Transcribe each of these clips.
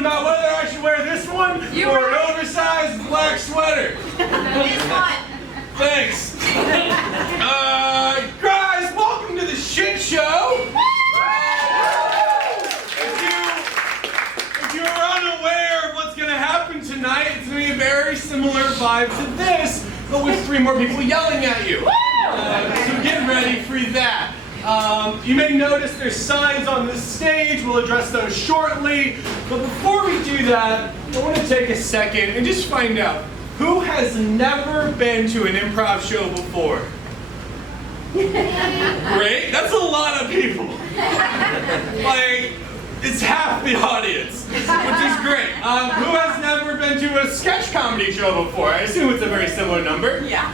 about whether I should wear this one or an oversized black sweater. This one. Thanks. Guys, welcome to the shit show. If you're unaware of what's going to happen tonight, it's going to be a very similar vibe to this, but with 3 more people yelling at you. So get ready for that. You may notice there's signs on this stage. We'll address those shortly. But before we do that, I want to take a second and just find out who has never been to an improv show before. Great, that's a lot of people. Like, it's half the audience, which is great. Who has never been to a sketch comedy show before? I assume it's a very similar number. Yeah.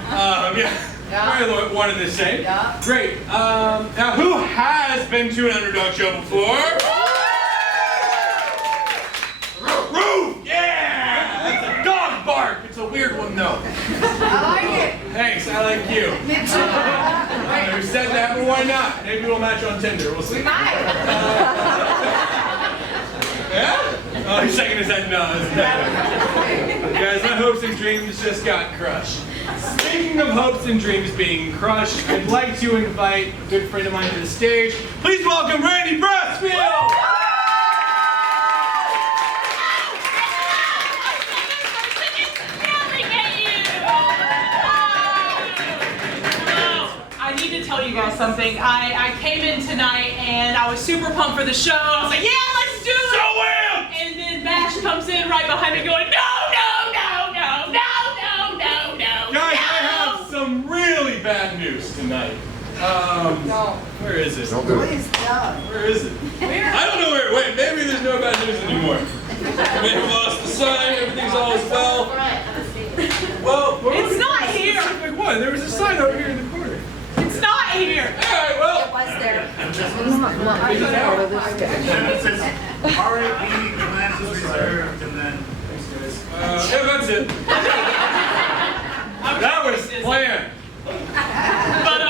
Probably one and the same. Yeah. Great. Now, who has been to an Underdog show before? Roof! Yeah! That's a dog bark. It's a weird one, though. I like it. Thanks, I like you. Who said that, but why not? Maybe we'll match on Tinder. We'll see. We might. Yeah? Oh, he's shaking his head no. Guys, my hopes and dreams just got crushed. Speaking of hopes and dreams being crushed, I'd like to invite a good friend of mine to the stage. Please welcome Randy Brassfield! I need to tell you guys something. I came in tonight and I was super pumped for the show. I was like, yeah, let's do it! So am! And then Bash comes in right behind me going, no! Guys, I have some really bad news tonight. Where is it? Please, no. Where is it? I don't know where. Wait, maybe there's no bad news anymore. Maybe we lost the sign. Everything's all as well. Well, It's not here. Specific one. There was a sign over here in the corner. It's not here. All right. Well. It was there. It says RAP, classes reserved, and then. Yeah, that's it. That was planned. But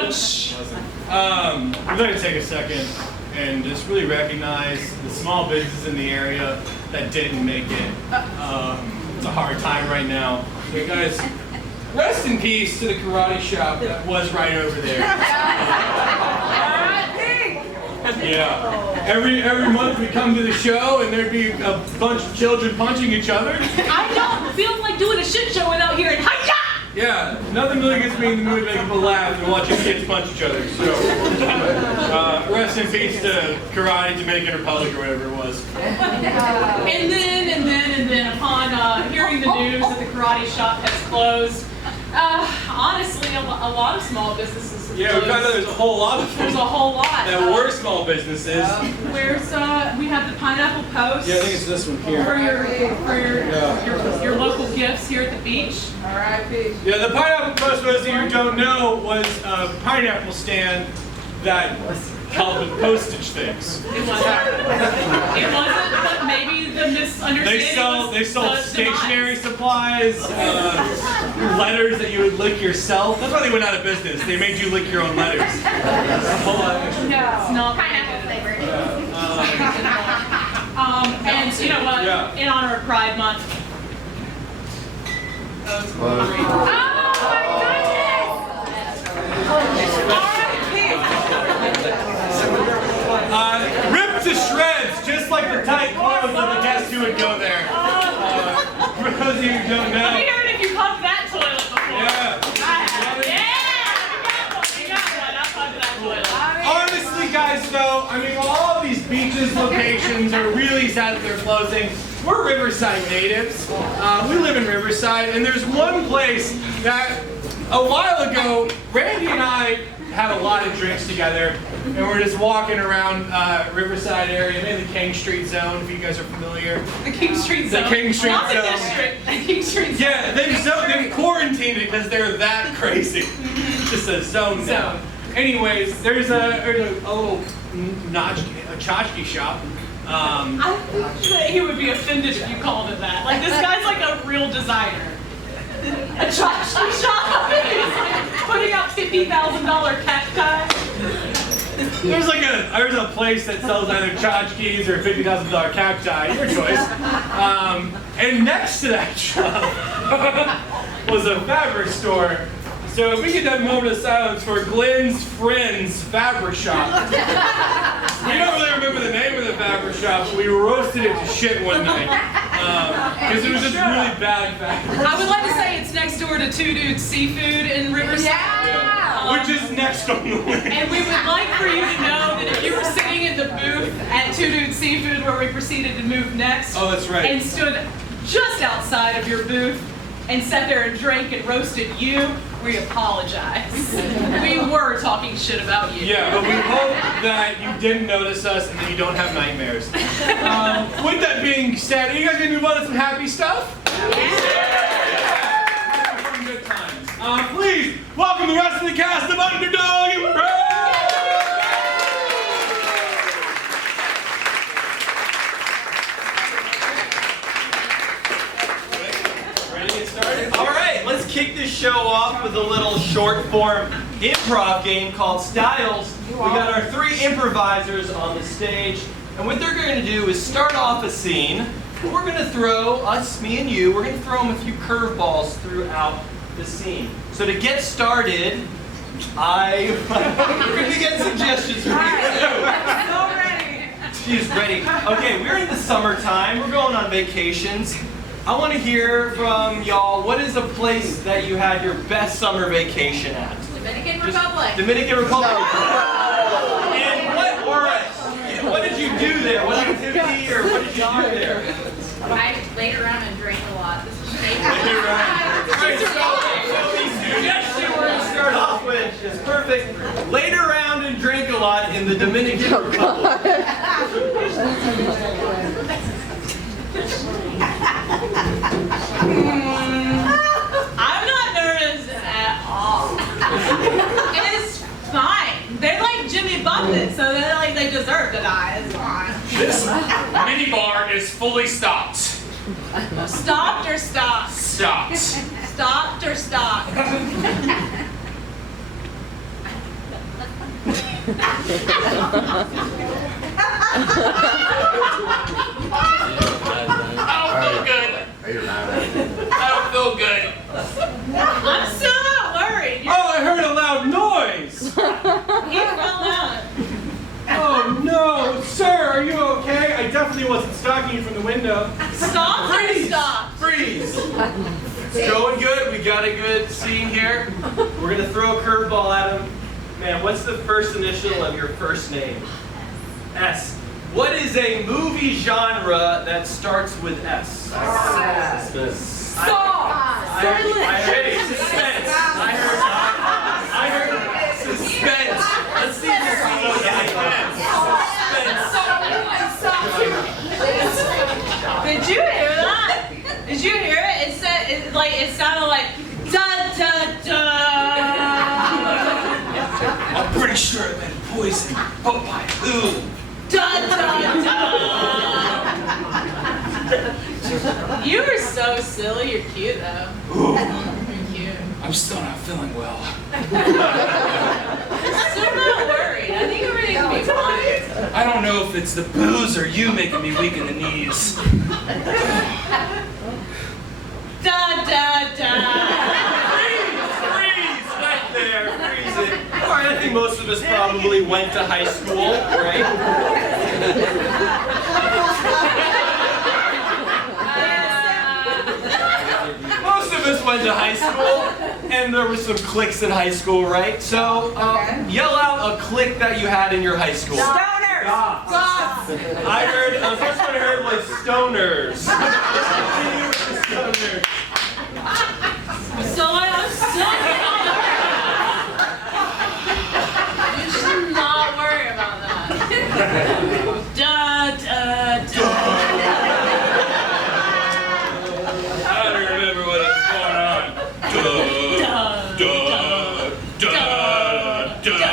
I'm going to take a second and just really recognize the small businesses in the area that didn't make it. It's a hard time right now. So guys, rest in peace to the karate shop that was right over there. Yeah. Every month we come to the show and there'd be a bunch of children punching each other. I don't feel like doing a shit show without hearing hi-ya! Yeah, nothing really gets me in the mood to make people laugh than watching kids punch each other. So, rest in peace to Karate, Dominican Republic, or whatever it was. And then, upon hearing the news that the karate shop has closed, honestly, a lot of small businesses have Yeah, we closed. found out there's a whole lot of them. There's a whole lot. That were small businesses. Where's we have the Pineapple Post. Yeah, I think it's this one here. For your local gifts here at the beach. R.I.P. Yeah, the Pineapple Post, for those of you who don't know, was a pineapple stand that helped with postage things. It wasn't, but maybe the misunderstanding They sold stationery supplies, letters that you would lick yourself. That's why they went out of business. They made you lick your own letters. A whole lot of extra. No, it's not Pineapple flavored. and you know what? Yeah. In honor of Pride Month. Oh my Ripped to shreds, just like the tight clothes of the guests who would go there. For those of you who don't Let me know. hear it if you've hugged that toilet before. Yeah. You got one. I've hugged that toilet. Honestly, guys, though, I mean, while all these beaches locations are really sad that they're closing, we're Riverside natives. We live in Riverside, and there's one place that a while ago, Randy and I had a lot of drinks together, and we're just walking around Riverside area, maybe the King Street Zone, if you guys are familiar. The King Street Zone. The King Street Not Zone. the district. The King Street Zone. Yeah, they've quarantined it because they're that crazy. It's just a zone now. Anyways, there's a little tchotchke shop. I think that he would be offended if you called it that. Like, this guy's like a real designer. A tchotchke shop. He's like putting out $50,000 cacti. There's a place that sells either tchotchkes or $50,000 cacti, your choice. And next to that shop was a fabric store. So if we could have a moment of silence for Glenn's Friends Fabric Shop. We don't really remember the name of the fabric shop, but we roasted it to shit one night. Because it was just really bad fabric. I would like to say it's next door to Two Dudes Seafood in Riverside. Which is next on the list. And we would like for you to know that if you were sitting in the booth at Two Dudes Seafood where we proceeded to move next, Oh, that's right. and stood just outside of your booth and sat there and drank and roasted you, we apologize. We were talking shit about you. Yeah, but we hope that you didn't notice us and that you don't have nightmares. With that being said, are you guys gonna move on to some happy stuff? Some good times. Please welcome the rest of the cast of Underdog Improv! Ready to get started? All right, let's kick this show off with a little short form improv game called Styles. We got our 3 improvisers on the stage, and what they're going to do is start off a scene. We're going to throw, me and you, we're going to throw them a few curveballs throughout the scene. So to get started, we're going to get suggestions from you. So ready. She's ready. Okay, we're in the summertime. We're going on vacations. I want to hear from y'all, what is a place that you had your best summer vacation at? Dominican Republic. Dominican Republic. And what did you do there? What activity or what did you do there? I laid around and drank a lot. This is Right, so the suggestion we're going to start off with is perfect. Laid around and drank a lot in the Dominican Republic. I'm not nervous at all. It's fine. They're like Jimmy Buffett, so they're like they deserve to die. It's fine. This mini bar is fully stopped. Stopped or stopped? Stopped. Stopped or stopped? I don't feel good. I don't feel good. I'm still not worried. Oh, I heard a loud noise. He fell out. Oh no, sir, are you okay? I definitely wasn't stalking you from the window. Stop or stop? Freeze! It's going good. We got a good scene here. We're going to throw a curveball at him. Man, what's the first initial of your first name? S. What is a movie genre that starts with S? Suspense. I heard suspense. I heard suspense. Let's see if this one suspense. Did you hear that? Did you hear it? It sounded like da da da. I'm pretty sure I meant poison, but by who? Da da da. You were so silly. You're cute though. Ooh, You're cute. I'm still not feeling well. I'm still not worried. I think everything's gonna be fine. I don't know if it's the booze or you making me weak in the knees. Da da da. Freeze right there. Freeze it. All right, I think most of us probably went to high school, right? Most of us went to high school, and there were some cliques in high school, right? So, yell out a clique that you had in your high school. Stoners. I heard, the first one I heard was stoners. Stoners. So I'm still. You should not worry about that. Da da da. I don't remember what was going on. Da da da da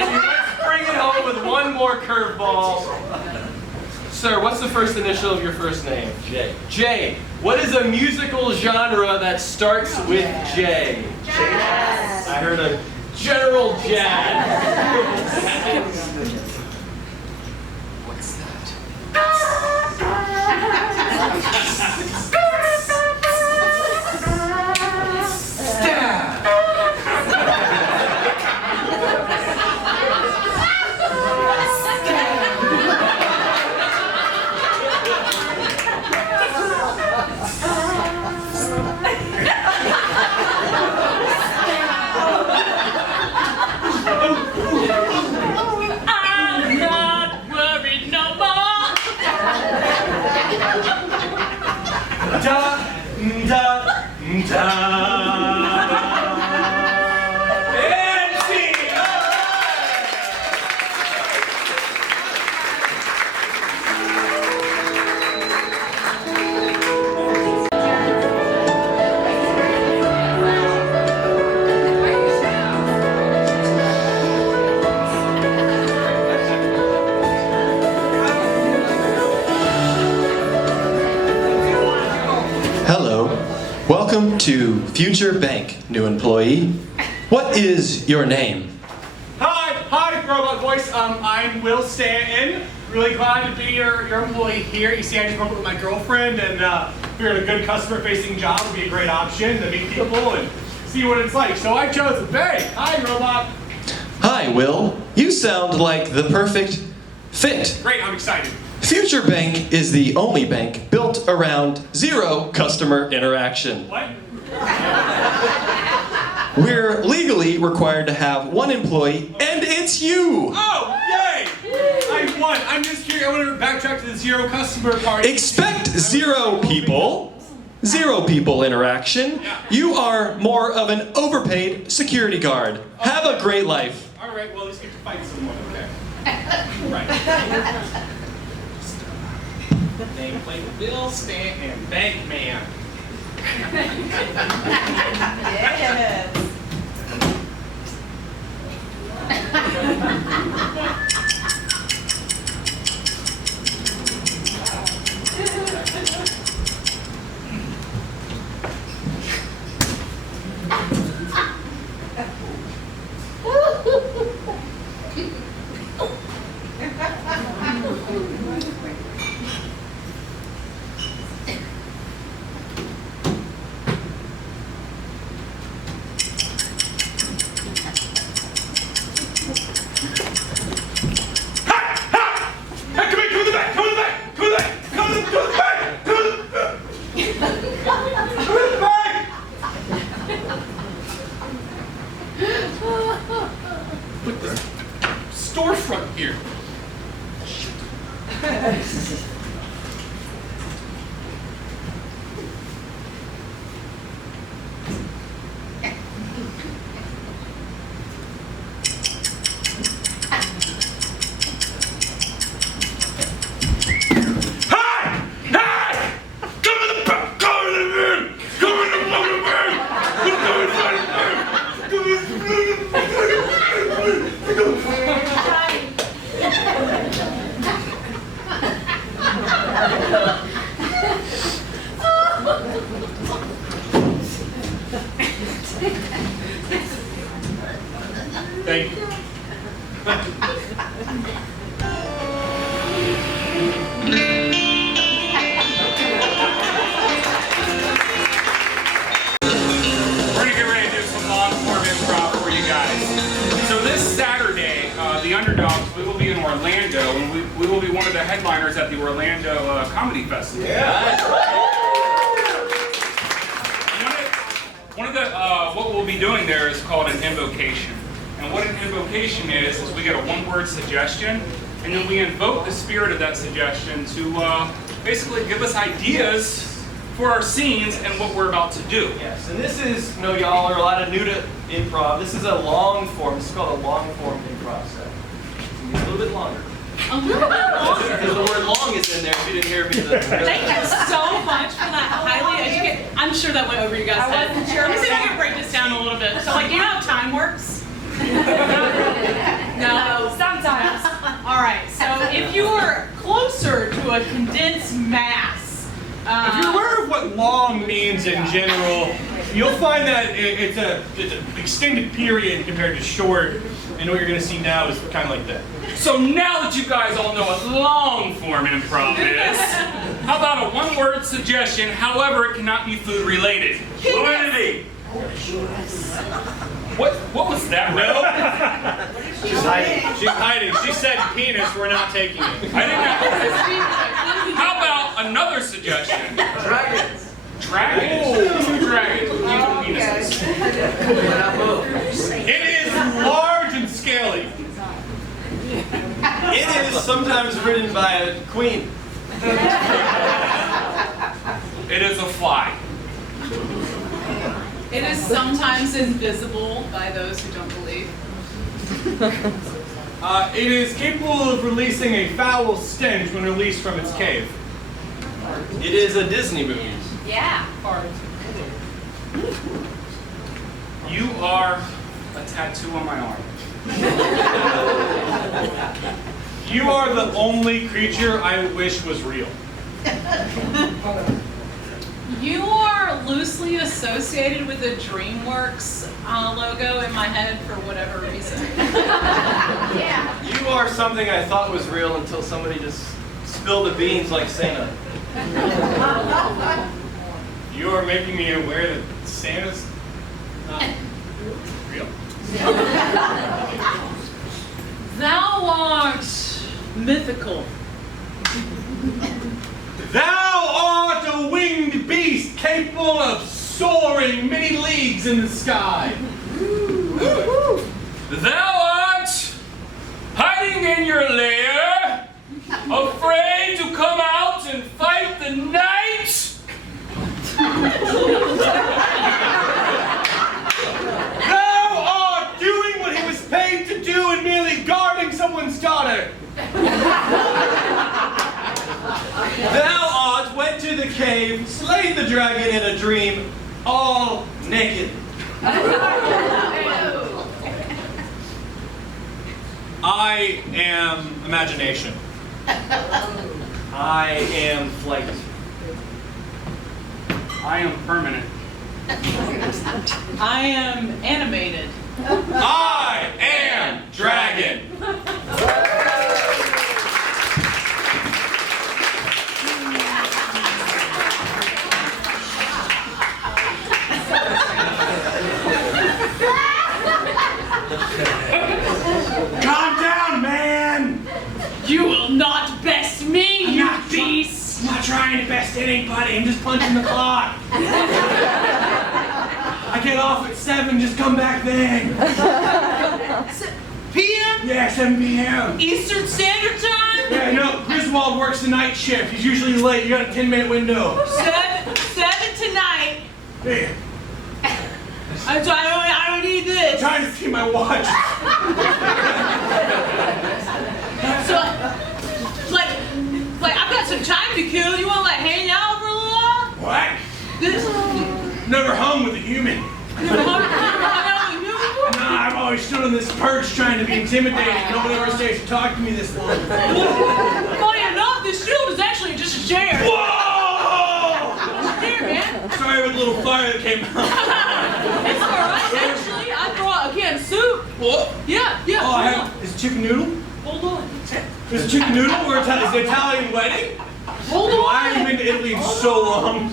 Let's bring it home with one more curveball. Sir, what's the first initial of your first name? J. J. What is a musical genre that starts with J? Jazz. I heard a general jazz. What's that? I'm not worried no more. Da, da, da. And scene. All Hello. Welcome to Future Bank, new employee. What is your name? Hi, robot voice. I'm Will Stanton. Really glad to be your employee here. You see, I just broke up with my girlfriend, and figured a good customer-facing job would be a great option to meet people and see what it's like. So I chose the bank. Hi, robot. Hi, Will. You sound like the perfect fit. Great, I'm excited. Future Bank is the only bank built around zero customer interaction. What? We're legally required to have one employee, and it's you! Oh, yay! I won. I'm just curious. I want to backtrack to the zero customer part. Expect zero people interaction. You are more of an overpaid security guard. Have a great life. All right, well, let's get to fight someone, okay? Right. Nameplate Bill Stanton, Bank Man. Yes. Put this storefront here. Thank you. We're gonna get ready to do some long-form improv for you guys. So this Saturday, the Underdogs, we will be in Orlando, and we will be one of the headliners at the Orlando Comedy Festival. One of the what we'll be doing there is called an invocation. And what an invocation is we get a one-word suggestion, and then we invoke the spirit of that suggestion to basically give us ideas for our scenes and what we're about to do. Yes, and this is, you know, y'all are a lot of new to improv. This is a long form. This is called a long form improv set. It's a little bit longer. A little bit longer. Because the word long is in there if you didn't hear me. Thank you so much for that highly educated. I'm sure that went over you guys' head. wasn't sure. Let me see if I can break this down a little bit. So, like, you know how time works? No. Sometimes. All right. So, if you are closer to a condensed mass. If you're aware of what long means in general, you'll find that it's an extended period compared to short, and what you're going to see now is kind of like that. So now that you guys all know what long form improv is, how about a one-word suggestion, however it cannot be food related? Fluidity. What was that? No. She's hiding. She's hiding. She said penis, we're not taking it. I didn't know. How about another suggestion? Dragons. Dragons. Two dragons. Two penises. It is large and scaly. It is sometimes written by a queen. It is a fly. It is sometimes invisible by those who don't believe. It is capable of releasing a foul stench when released from its cave. It is a Disney movie. Yeah. You are a tattoo on my arm. You are the only creature I wish was real. You are loosely associated with the DreamWorks logo in my head for whatever reason. Yeah. You are something I thought was real until somebody just spilled the beans like Santa. You are making me aware that Santa's not real. Thou art mythical. Thou art a winged beast capable of soaring many leagues in the sky. Thou art hiding in your lair, afraid to come out and fight the night. Thou art doing what he was paid to do and merely guarding someone's daughter. Thou art went to the cave, slayed the dragon in a dream, all naked. I am imagination. I am flight. I am permanent. I am animated. I am dragon. Calm down, man. You will not best me, you beast! I'm not trying to best anybody. I'm just punching the clock. I get off at 7. Just come back then. PM? Yeah, 7 p.m. Eastern Standard Time? Yeah, no, Griswold works the night shift. He's usually late. You got a 10-minute window. 7 tonight. Hey, I don't need I'm this. trying to see my watch. So, like, I've got some time to kill. You want to hang out for a little while? What? This. Never hung with a human. You hung out with you before? Nah, I've always stood on this perch trying to be intimidating. No one ever stays to talk to me this long. Funny enough, this shield is actually just a chair. Whoa! Here, man. Sorry about the little fire that came out. It's alright, actually. I brought a can of soup. What? Yeah. Oh, I have, is it chicken noodle? Hold on. Is it chicken noodle or is it Italian wedding? Hold I on. haven't been to Italy in so long.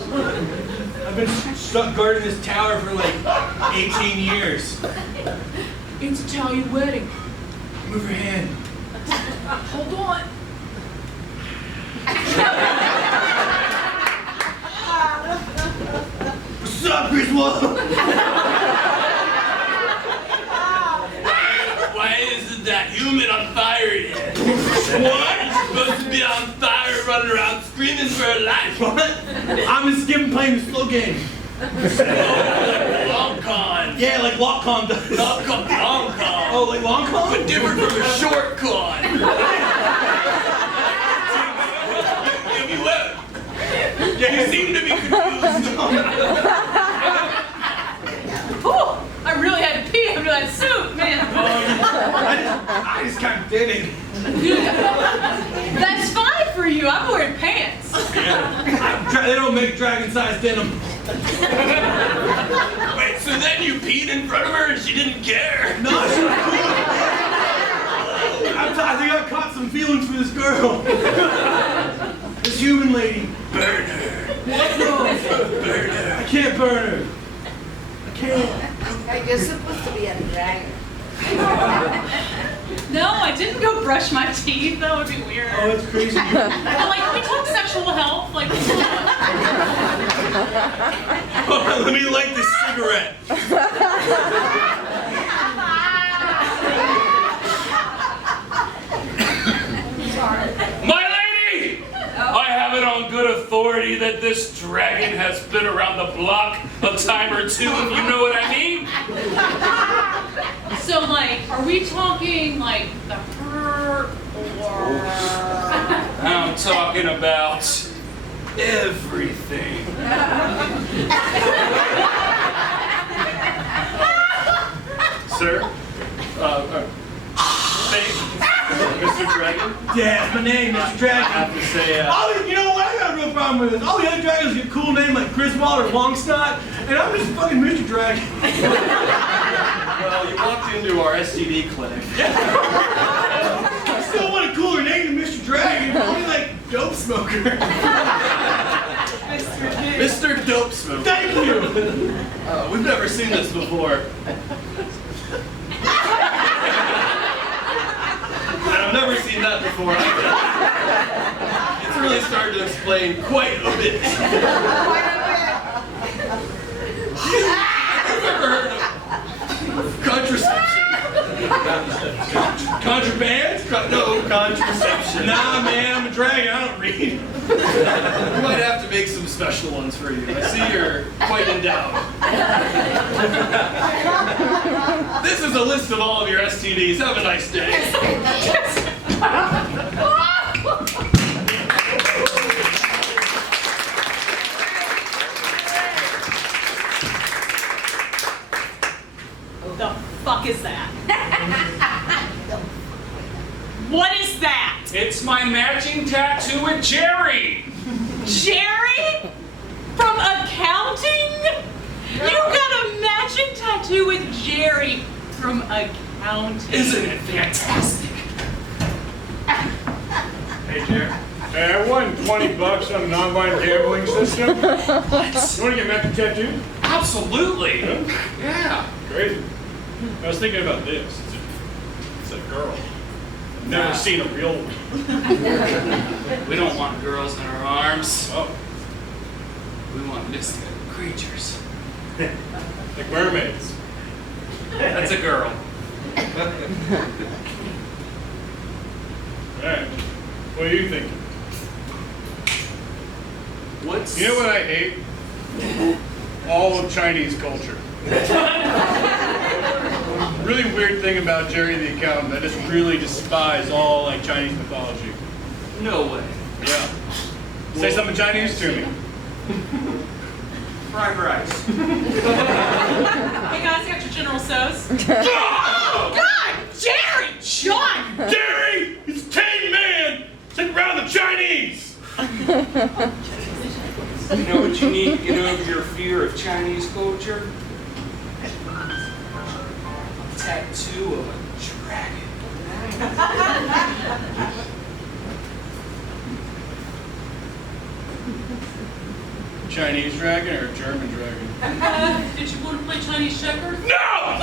I've been stuck guarding this tower for like 18 years. It's Italian wedding. Move your hand. Hold on. What's up, Griswold? Why isn't that human on fire yet? What? You're supposed to be on fire, running around screaming for your life. What? I'm just playing the slow game. Long con. Yeah, like Lock Con does. Long con. Oh, like Long Con? But different from a short con. You seem to be confused. Whew, I really had to pee after that soup, man. I I just kind of did it. That's fine for you. I'm wearing pants. They don't make dragon-sized denim. Wait, so then you peed in front of her and she didn't care? No, she was cool. I think I caught some feelings for this girl. This human lady. Burn her. What? No. Burn her. I can't burn her. I can't. You're supposed to be a dragon. No, I didn't go brush my teeth. That would be weird. Oh, that's crazy. But, like, can we talk sexual health? Like, Let me light this cigarette. My lady! I have it on good authority that this dragon has been around the block a time or two, if you know what I mean. so, like, are we talking, like, the her or... I'm talking about everything. Sir? Mr. Dragon? Yeah, it's my name, Mr. I Dragon. have to say, You know what? I got a real problem with this. All the other dragons get cool names like Griswold or Longsnot, and I'm just fucking Mr. Dragon. well, you walked into our STD clinic. I still want a cooler name than Mr. Dragon. Only like Dope Smoker. Mr. Dope Smoker. Thank you. We've never seen this before. And I've never seen that before either. It's really started to explain quite a bit. I've never heard of contraception. Contraband? No, contraception. Nah, man, I'm a dragon. I don't read. We might have to make some special ones for you. I see you're quite endowed. This is a list of all of your STDs. Have a nice day. The fuck is that? What is that? It's my matching tattoo with Jerry. Jerry? From accounting? You got a matching tattoo with Jerry from accounting. Isn't it fantastic? Hey, Jerry. Hey, I won $20 on an online gambling system. You want to get matching tattoo? Absolutely. Yeah. Crazy. I was thinking about this. It's a girl. I've never seen a real one. We don't want girls in our arms. Oh, We want mystical creatures. like mermaids. That's a girl. Alright. What are you thinking? What's... You know what I hate? All of Chinese culture. Really weird thing about Jerry the Accountant, I just really despise all like Chinese mythology. No way. Yeah. Say something Chinese to me. Fried rice. Hey guys, got your General So's? Oh, God! Jerry! John! Jerry! It's Cane Man! Sitting around the Chinese! You know what you need to get over your fear of Chinese culture? A tattoo of a dragon. Chinese dragon or a German dragon? Did you want to play Chinese checkers? No!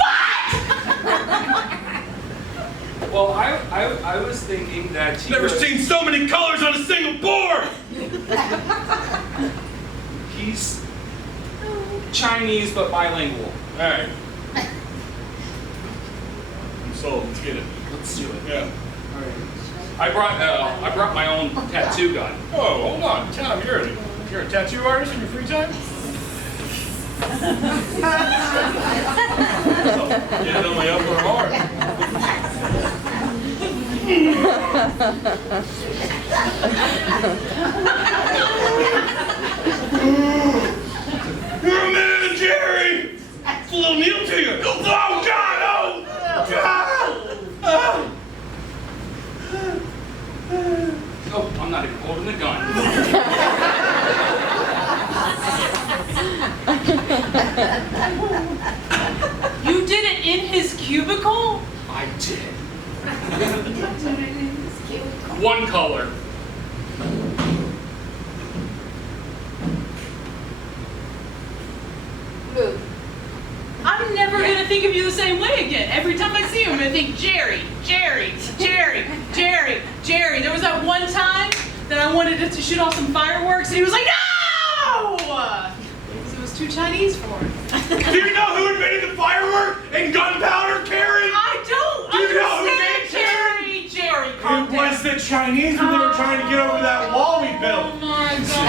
Well, I was thinking that he Never was- seen so many colors on a single board. He's Chinese but bilingual. Alright. I'm sold. Let's get it. Let's do it. Yeah. I brought my own tattoo gun. Whoa, hold on. Tom, you're a tattoo artist in your free time? Get it on my upper arm. You're a man, Jerry. It's a little meal to you. Oh God! Oh God! Oh, I'm not even holding the gun. You did it in his cubicle? I did. One color. Blue. I'm never gonna think of you the same way again. Every time I see him, I'm gonna think Jerry, Jerry, Jerry, Jerry, Jerry. There was that one time that I wanted to shoot off some fireworks, and he was like, no! Because it was too Chinese for him. Do you know who invented the firework and gunpowder, Karen? I don't Do you know who understand, did, Karen? Jerry, calm It down. was the Chinese when they were trying to get over that wall we built. Oh my God.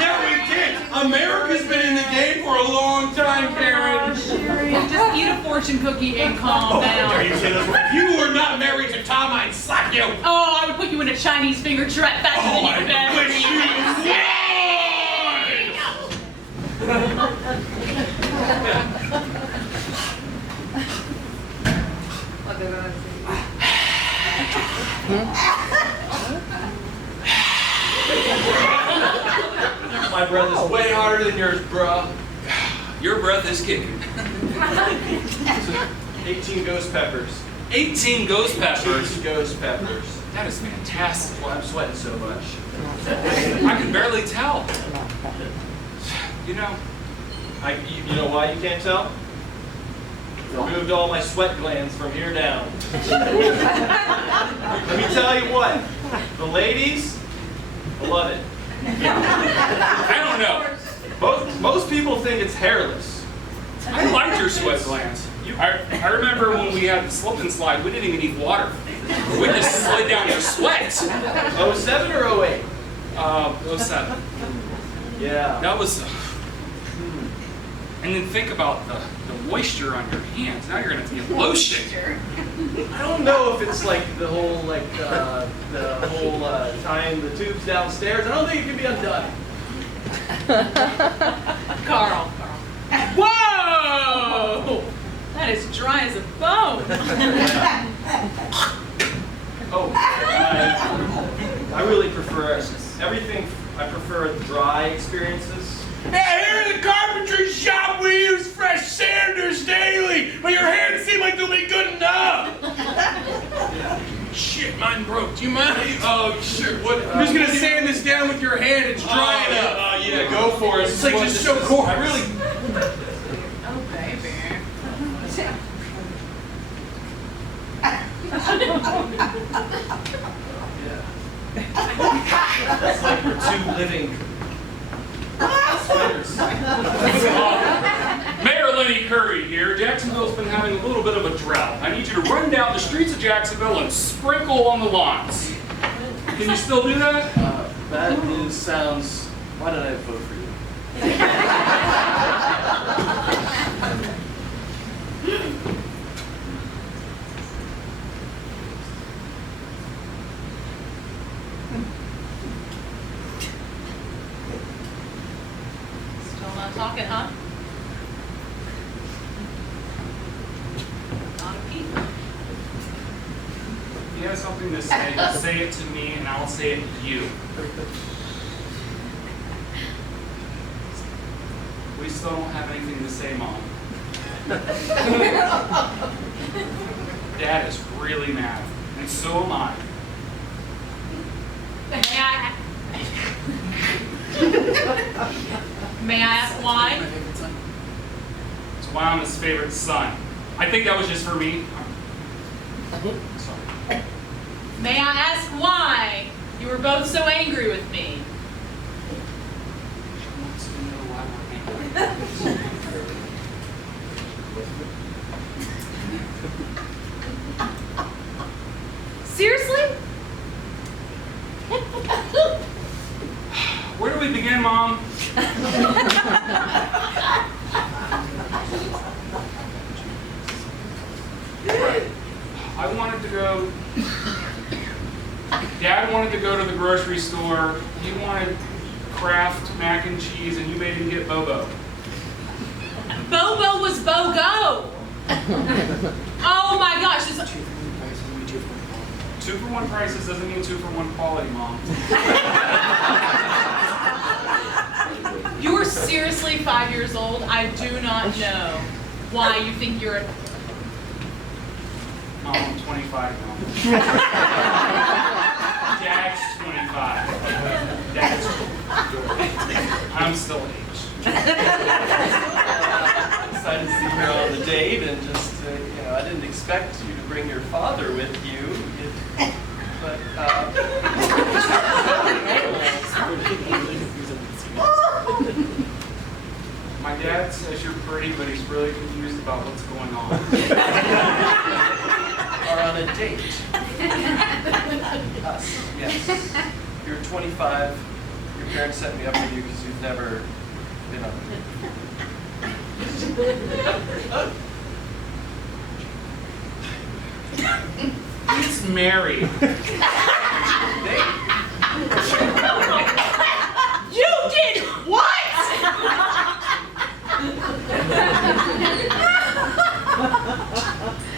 Yeah, we did. America's been in the game for a long time, Karen. Jerry, just eat a fortune cookie and calm down. Are you kidding us? If you were not married to Tom, I'd slap you. Oh, I would put you in a Chinese finger trap faster than you could ever wish you What they're gonna My breath is way harder than yours, bruh. Your breath is kicking. 18 ghost peppers. 18 ghost peppers. 18 ghost peppers. That is fantastic. Well, I'm sweating so much. I can barely tell. You know, You know why you can't tell? Removed all my sweat glands from here down. Let me tell you what, the ladies love it. I don't know. Most people think it's hairless. I liked your sweat glands. I remember when we had the slip and slide, we didn't even need water. We just slid down your sweat. 07 or 08? 07. Yeah. That was... And then think about the moisture on your hands. Now you're going to have to get lotion. I don't know if it's like the whole tying the tubes downstairs. I don't think it can be undone. Carl. Whoa! That is dry as a bone. Oh, I really prefer everything. I prefer dry experiences. Yeah, here in the carpentry shop, we use fresh sanders daily, but your hands seem like they'll be good enough. Shit, mine broke. Do you mind? Oh, sure. What? I'm just gonna sand this down with your hand. It's dry enough. Yeah, go for it. It's like just so cool. I really. Oh, baby. That's like we're two living spiders. Mayor Lenny Curry here. Jacksonville's been having a little bit of a drought. I need you to run down the streets of Jacksonville and sprinkle on the lawns. Can you still do that? Sounds. Why did I vote for you? Still not talking, huh? Not a peep. If you have something to say, just say it to me and I'll say it to you. We still don't have anything to say, Mom. Dad is really mad, and so am I. May I ask why? It's why I'm his favorite son. I think that was just for me. Sorry. May I ask why you were both so angry with me? She wants to know why we're angry. Seriously? Where do we begin, Mom? I wanted to go. Dad wanted to go to the grocery store. He wanted Kraft mac and cheese, and you made him get Bobo. Bobo was BOGO. Oh my gosh. This... 2-for-1 prices doesn't mean 2-for-1 quality, Mom. You are seriously 5 years old. I do not know why you think you're a... Mom, I'm 25 now. Dad's 25. Dad's 25. I'm still H. Decided to see her on the date and just, I didn't expect you to bring your father with you. But, My dad says you're pretty, but he's really confused about what's going on. are on a date. Us, yes. You're 25. Your parents set me up with you because you've never been on a date. He's married. You did what?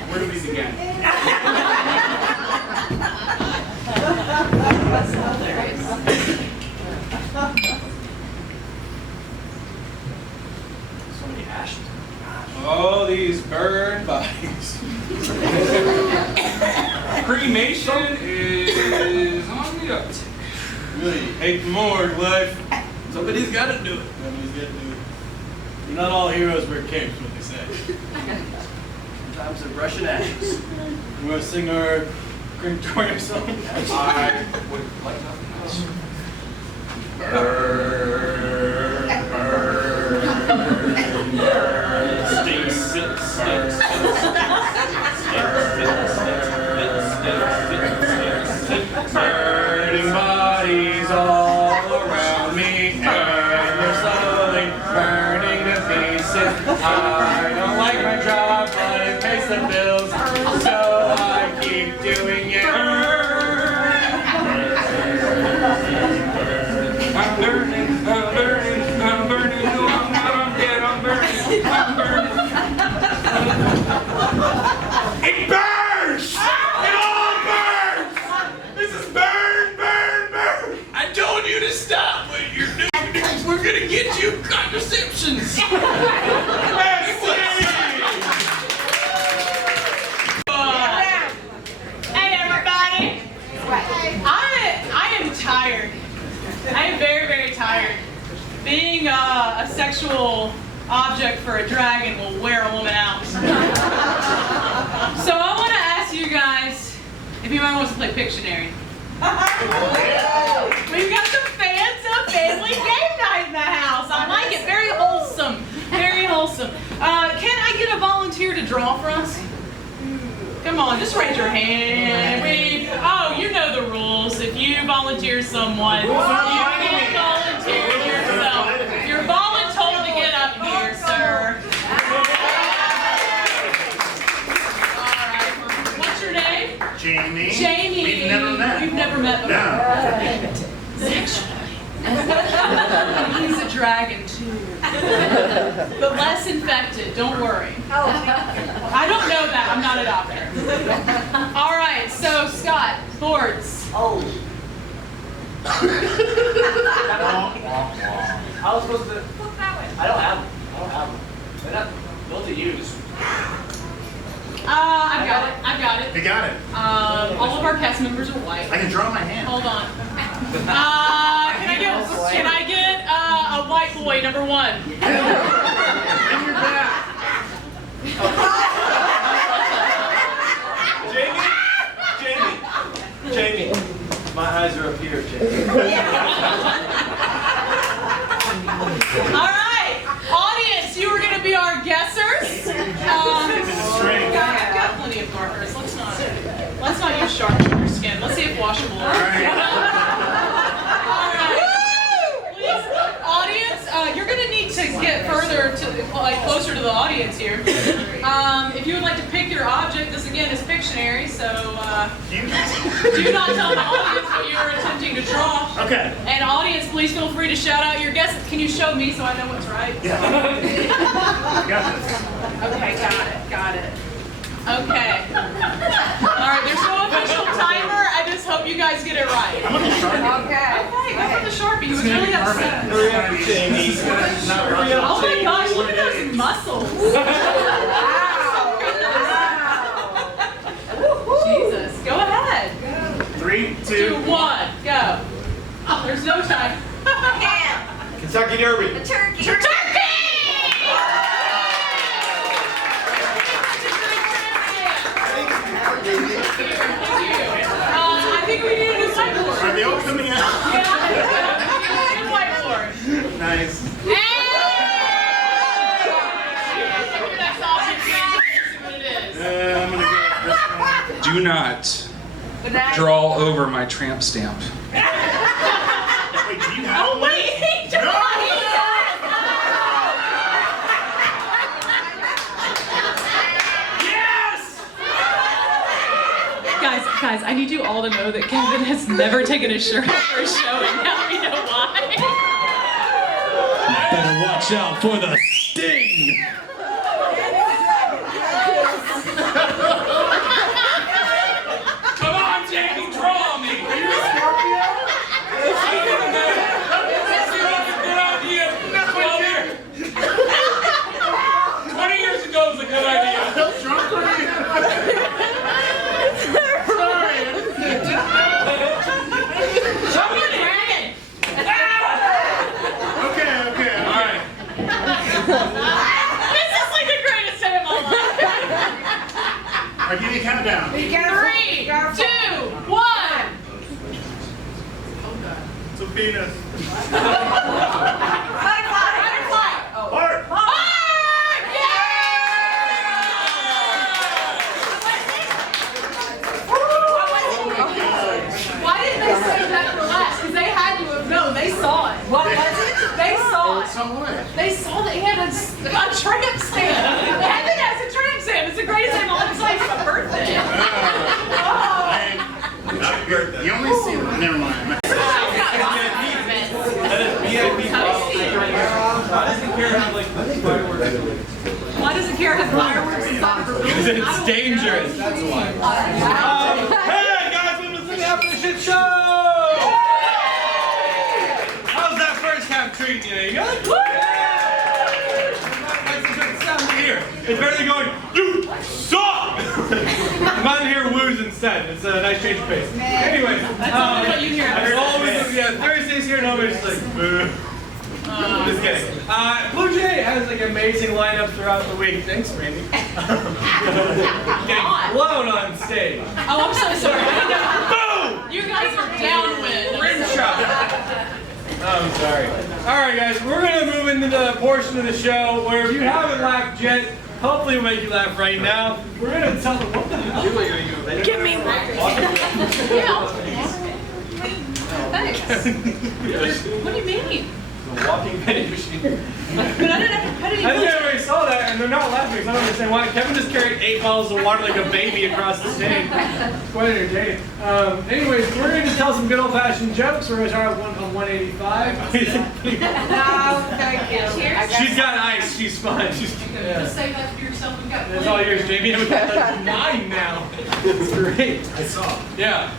Where do we begin? So many ashes. Oh, these burn bodies. Cremation is on the uptick. Really hate the morgue life. Somebody's got to do it. Somebody's got to do it. We're not all heroes wear capes, what they say. Sometimes they're brushing ashes. You want to sing our crematorium song? I would like nothing else. Burn, burn, burn. Stinks, stinks, stinks, stinks. Burning bodies all around me, and they're slowly burning to pieces. I don't like my job, but it pays the bills, so I keep doing it. I'm burning, I'm burning, I'm burning. No, I'm not, I'm dead, I'm burning, I'm burning. It burns! It all burns! This is burn, burn, burn! I told you to stop what you're doing. We're gonna get you contraceptions. Hey everybody! I am tired. I am very, very tired. Being a sexual object for a dragon will wear a woman out. So I want to ask you guys if anybody wants to play Pictionary. We've got some fans of family game night in the house. I like it. Very wholesome. Very wholesome. Can I get a volunteer to draw for us? Come on, just raise your hand. Oh, you know the rules. If you volunteer someone, you can volunteer yourself. You're voluntold to get up here, sir. All right. What's your name? Jamie. Jamie. We've never met. We've never met before. No. Sexually. He's a dragon too. But less infected, don't worry. I don't know that, I'm not a doctor. Alright, so Scott, boards. Oh. I was supposed to. Look that way. I don't have them. They're not built to use. I've got it. You got it. All of our cast members are white. I can draw my hand. Hold on. Can I get a white boy, number 1? In your back. Jamie. My eyes are up here, Jamie. All right, audience, you are going to be our guessers. I've got plenty of markers. Let's not use sharp on your skin. Let's see if washable. All right. Please, audience, you're going to need to get further to, closer to the audience here. If you would like to pick your object, this again is Pictionary, so do not tell the audience what you're attempting to draw. Okay. And audience, please feel free to shout out your guesses. Can you show me so I know what's right? Yeah. Got this. Okay, got it. Okay. All right, there's no official timer. guys get it right. I'm looking sharp. Okay. Okay, go for the Sharpie. He was really upset. Hurry up, Jamie. Not hurry up, Oh my Jamie. gosh, look at those muscles. Jesus, go ahead. 3, 2, 2, 1, go. Oh, there's no time. Kentucky Derby. A turkey. Turkey! I think we need a new whiteboard. are they all coming out? Yeah, new whiteboard. Nice. I'm gonna go with this one. Do not draw over my tramp stamp. Wait, do you have Oh one? wait, he just Guys, I need you all to know that Kevin has never taken his shirt off for a show, and now we know why. Better watch out for the sting! Come on, Jamie, draw me! Are you a Scorpio? That's a good idea. 20 years ago was a good idea. Still drunk or you? Okay. All right. This is like the greatest day of my life. I'll give you a countdown. 3, 2, 1. It's a penis. Butterfly. Heart. Why didn't they say that for last? Because they had to have known. They saw it. What was it? They saw it. So what? They saw that he had a tramp stamp. Heaven has a tramp stamp. It's the greatest day of my life. It's like my birthday. You only see them. Never mind. That is VIP. Why doesn't Kara have fireworks inside of her building? It's dangerous. That's why. Hey guys, welcome to the After the Shit Show. How's that first half treating you? You good? Here, it's better than going, you suck! I'm out here woos instead. It's a nice change of pace. Anyways, always what you hear. Thursdays here, nobody's like, boo. Just kidding. Blue Jay has like amazing lineup throughout the week. Thanks, Randy. Getting blown on stage. Oh, I'm so sorry. Boom! You guys are downwind. Rim shot. I'm sorry. All right, guys, we're gonna move into the portion of the show where if you haven't laughed yet, hopefully we'll make you laugh right now. We're gonna tell them what the hell. Give me one. Thanks. What do you mean? Walking vending machine. But I didn't have to pet I think any everybody saw that, and they're not laughing, so I don't understand why. Kevin just carried 8 bottles of water like a baby across the stage. It's quite entertaining. Anyways, we're going to tell some good old-fashioned jokes. We're going to start with one on 185. No, thank you. She's got ice. She's fine. She's, Just say that for yourself. We've got It's all yours, Jamie. We've got like 9 now. It's great. I saw. Yeah.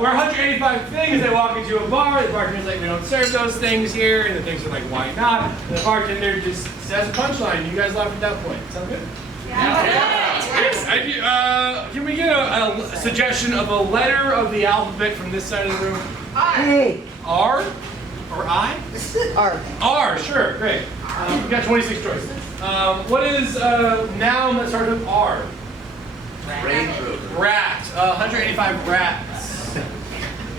We're 185 things. They walk into a bar. The bartender's like, we don't serve those things here. And the things are like, why not? And the bartender just says a punchline. You guys laugh at that point. Sound good? Yes, I do. Can we get a suggestion of a letter of the alphabet from this side of the room? R? Or I? R. R, sure, great. We've got 26 choices. What is a noun that starts with R? Rat. 185 rats.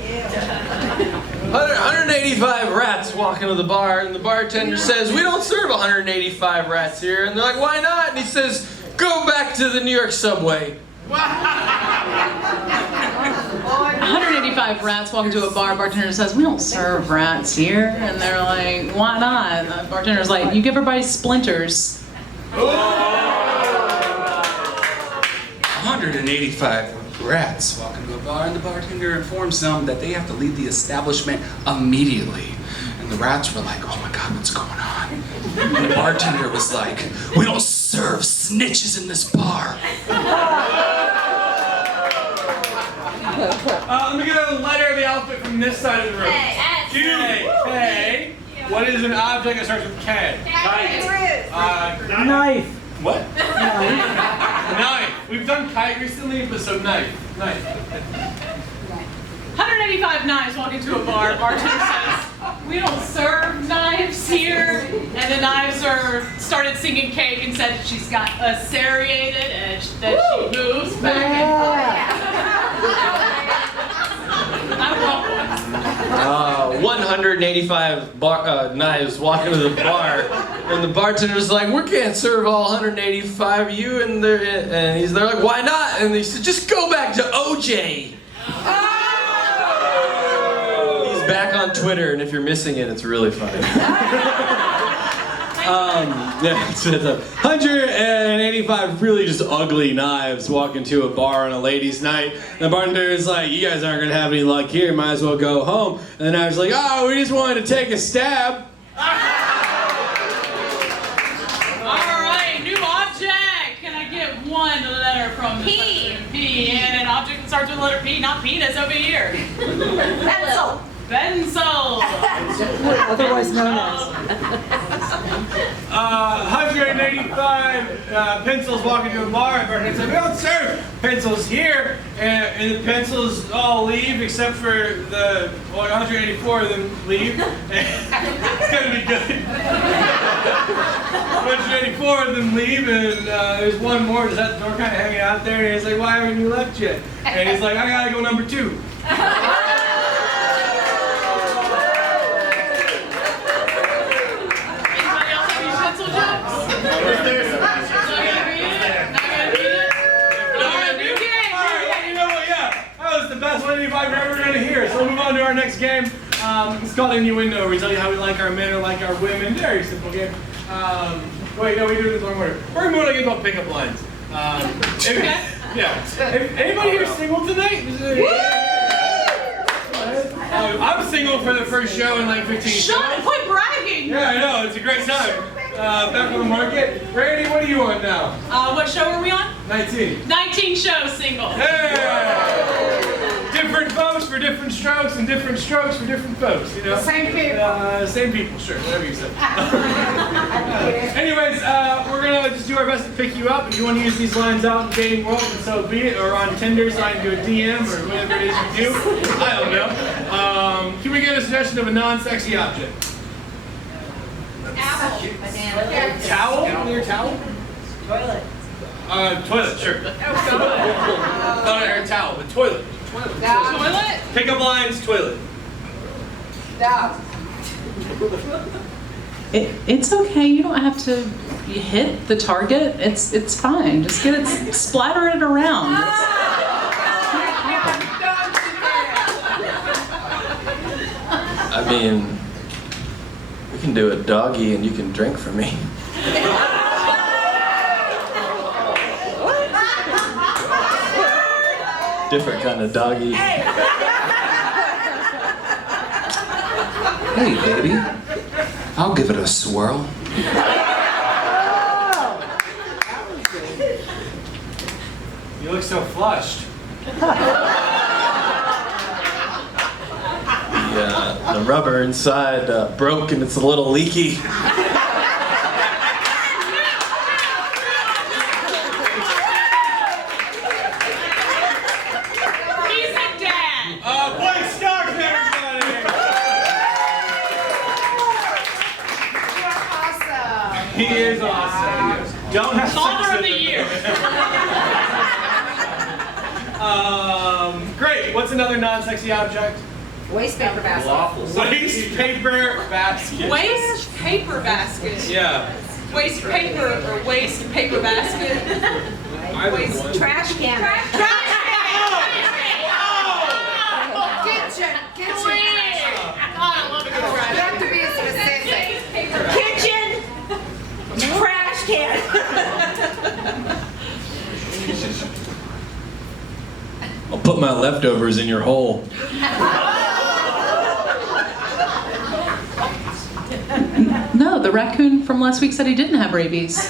185 rats walk into the bar, and the bartender says, we don't serve 185 rats here. And they're like, why not? And he says, go back to the New York subway. 185 rats walk into a bar. Bartender says, we don't serve rats here. And they're like, why not? And the bartender's like, you give everybody splinters. 185 rats walk into a bar, and the bartender informs them that they have to leave the establishment immediately. And the rats were like, oh my God, what's going on? And the bartender was like, we don't serve snitches in this bar. Let me get a letter of the alphabet from this side of the room. Q. K. What is an object that starts with K? Knife. What? Knife. We've done kite recently, but so knife. 185 knives walk into a bar. Bartender says, "We don't serve knives here." And the knives started singing cake and said she's got a serrated edge that she moves back and forth. I want one. 185 knives walk into the bar, and the bartender's like, "We can't serve all 185 of you," and they're like, "Why not?" And they said, "Just go back to OJ." He's back on Twitter, and if you're missing it, it's really funny. Yeah, it's 185 really just ugly knives walk into a bar on a ladies' night. And the bartender is like, "You guys aren't gonna have any luck here, might as well go home." And the knives like, "Oh, we just wanted to take a stab." Alright, new object. Can I get one letter from P. P. And an object that starts with the letter P, not penis over here. Pencil. Pencil. Otherwise known as. 185 pencils walk into a bar, and bartender said, "We don't serve pencils here," and the pencils all leave except for 184 of them leave. It's gonna be good. 184 of them leave, and there's one more that's at the door kind of hanging out there, and he's like, "Why haven't you left yet?" And he's like, "I gotta go number 2. Best 185 you're ever going to hear. So we'll move on to our next game. It's called Innuendo, where we tell you how we like our men or like our women. Very simple game. Wait, no, we do it in the wrong order. We're going to move on to a game called Pickup Lines. Anybody here single tonight? I'm single for the first show in like 15 Shut up, shows. quit bragging! Yeah, I know. It's a great time. Back on the market. Randy, what are you on now? What show are we on? 19. 19 shows single. Hey! Different folks for different strokes, and different strokes for different folks, you know? Same people. Same people, sure, whatever you say. Anyways, we're going to just do our best to pick you up. If you want to use these lines out in the dating world, and so be it, or on Tinder, sign to a DM, or whatever it is you do. I don't know. Can we get a suggestion of a non-sexy object? Apple. Banana. Towel? Your towel? Toilet. Toilet, sure. Not a towel, but toilet. Dog. Toilet? Pickup lines, toilet. Dog. It's okay. You don't have to hit the target. It's fine. Just get it, splatter it around. I mean, we can do a doggy, and you can drink for me. Different kind of doggy. Hey, baby. I'll give it a swirl. You look so flushed. The rubber inside broke, and it's a little leaky. He's a dad. Blake Starks, everybody! You're awesome. He is awesome. Don't have Father sex of the with him. year. Great. What's another non-sexy object? Waste paper basket. Waste paper basket. Waste paper basket. Yeah. Waste paper or waste paper basket. Waste Trash can. Trash Kitchen. Kitchen. God, I love a good You trash. have to be specific. Kitchen. Trash can. I'll put my leftovers in your hole. No, the raccoon from last week said he didn't have rabies.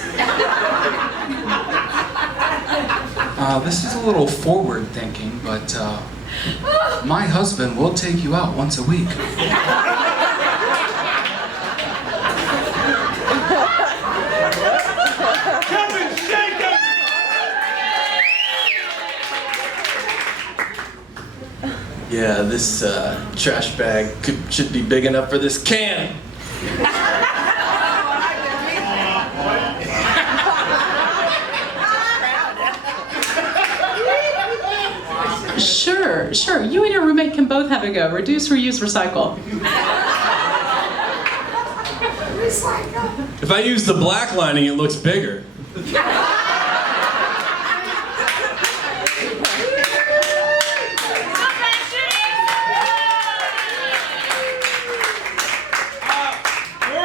This is a little forward thinking, but My husband will take you out once a week. Kevin, shake him! Yeah, this trash bag should be big enough for this can. Sure. You and your roommate can both have a go. Reduce, reuse, recycle. If I use the black lining, it looks bigger. We're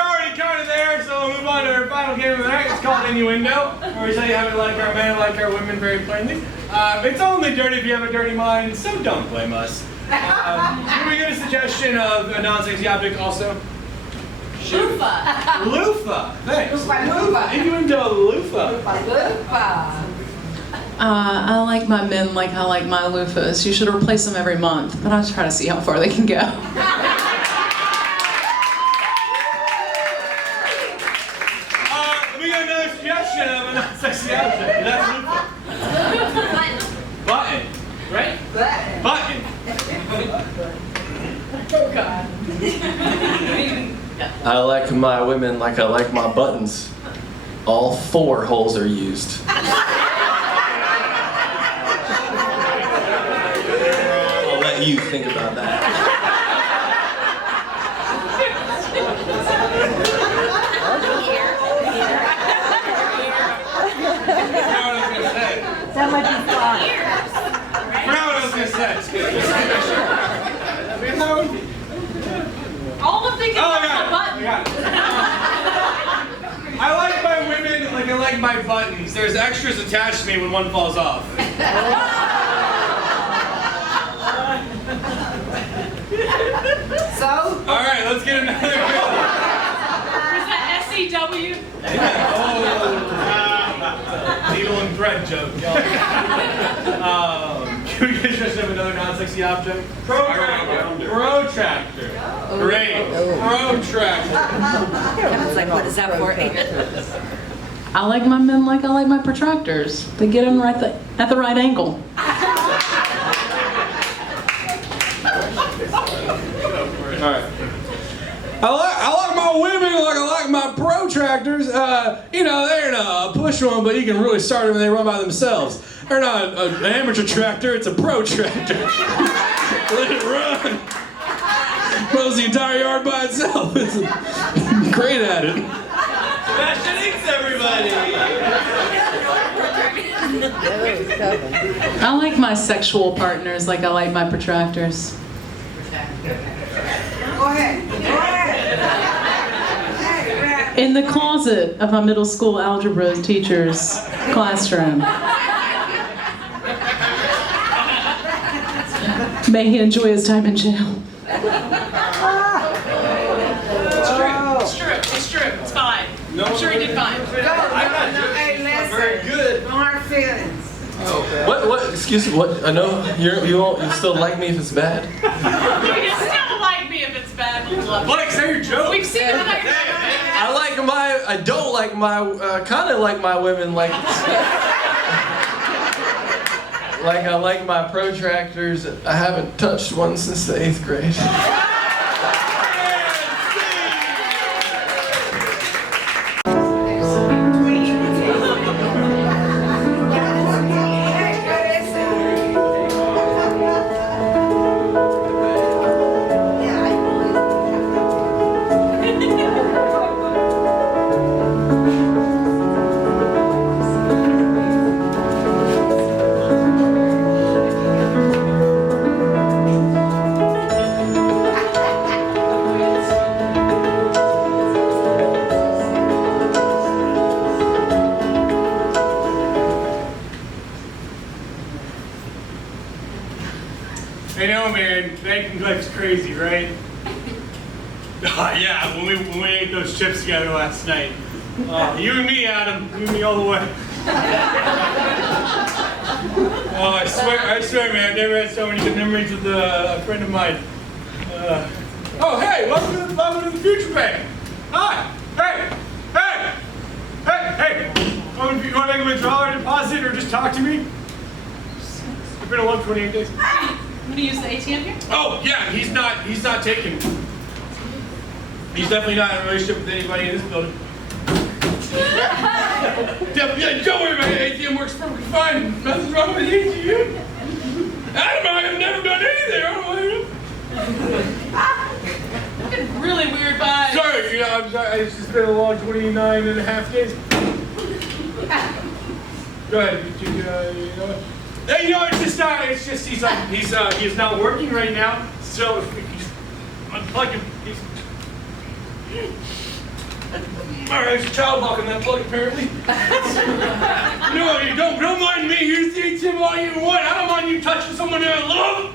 already kind of there, so we'll move on to our final game of the night. It's called Innuendo, where we tell you how we like our men, like our women very plainly. It's only dirty if you have a dirty mind, so don't blame us. Can we get a suggestion of a non-sexy object also? Loofah. Loofah, thanks. Loofah. You into a loofah? Loofah. I like my men like I like my loofahs. You should replace them every month, but I'll try to see how far they can go. We got another suggestion of a non-sexy object. That's loofah. Button. Right? Button. Oh, God. I like my women like I like my buttons. All 4 holes are used. I'll let you think about that. That might be fun. Forgot what I was going to say. All I'm thinking about is the button. I got it. I like my women like I like my buttons. There's extras attached to me when one falls off. So? All right, let's get another one. Was that SCW? Needle and thread joke. Can we get just another non-sexy object? Protractor. Protractor. Great. Protractor. Kevin's like, what is that for? I like my men like I like my protractors. They get them right at the right angle. All right. I like my women like I like my protractors. You know, they're in a push one, but you can really start them when they run by themselves. They're not an amateur tractor, it's a protractor. Let it run. Mows the entire yard by itself. It's great at it. Thanks, everybody. I like my sexual partners like I like my protractors. Go ahead. In the closet of my middle school algebra teacher's classroom. May he enjoy his time in jail. It's true. It's fine. No, I'm sure he did fine. Hey, listen. Very good. No hard feelings. What? Excuse me, what? I know you still like me if it's bad? You can still like me if it's bad. We love you. Blake, say your joke. We've seen it on our I don't like my, kind of like my women like I like my protractors. I haven't touched one since the 8th grade. I know, man. Banking life's crazy, right? Yeah, when we ate those chips together last night. You and me, Adam. You and me all the way. Oh, I swear, man, I've never had so many good memories with a friend of mine. Oh, hey, welcome to the Future Bank. Hi, hey. You want to make a withdrawal or deposit or just talk to me? It's been a long 28 days. I'm gonna use the ATM here. Oh yeah, he's not taken. He's definitely not in a relationship with anybody in this building. Yeah, don't worry about it. ATM works perfectly fine. Nothing's wrong with the ATM. Adam, I have never done anything. I don't know what Really weird vibes. Sorry, I'm sorry. It's just been a long 29 and a half days. Go ahead. Hey, it's just he's not working right now. So if we can just unplug him. All right, there's a child lock on that plug apparently. No, you don't mind me. Here's the ATM all you want. I don't mind you touching someone that I love.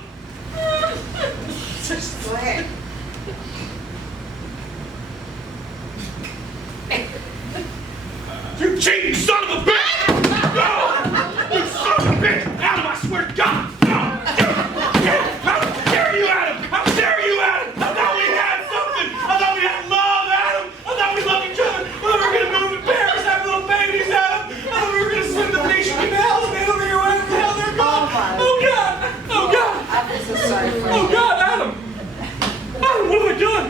Go ahead. You cheating son of a bitch! No! You son of a bitch! Adam, I swear to God! No! How dare you, Adam? How dare you, Adam? I thought we had something! I thought we had love, Adam! I thought we loved each other! I thought we were gonna move to Paris, have little babies, Adam! I thought we were gonna swim the Venetian canals, man! Over here, wherever the hell they're going! Oh, God! Oh, God! I'm so sorry for Oh, you. God, Adam! Adam, what have I done?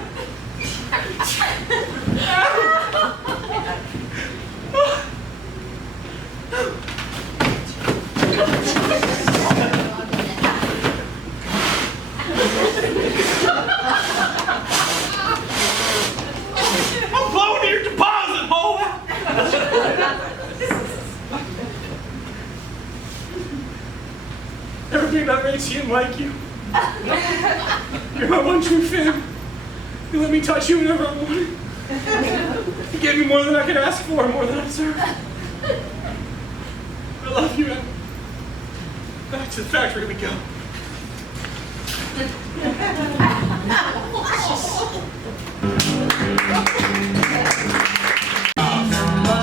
I'm blowing your deposit hole out. Never been on ATM like you. You're my one true fan. You let me touch you whenever I wanted. You gave me more than I could ask for, more than I deserve. I love you, Adam. Back to the factory we go. Do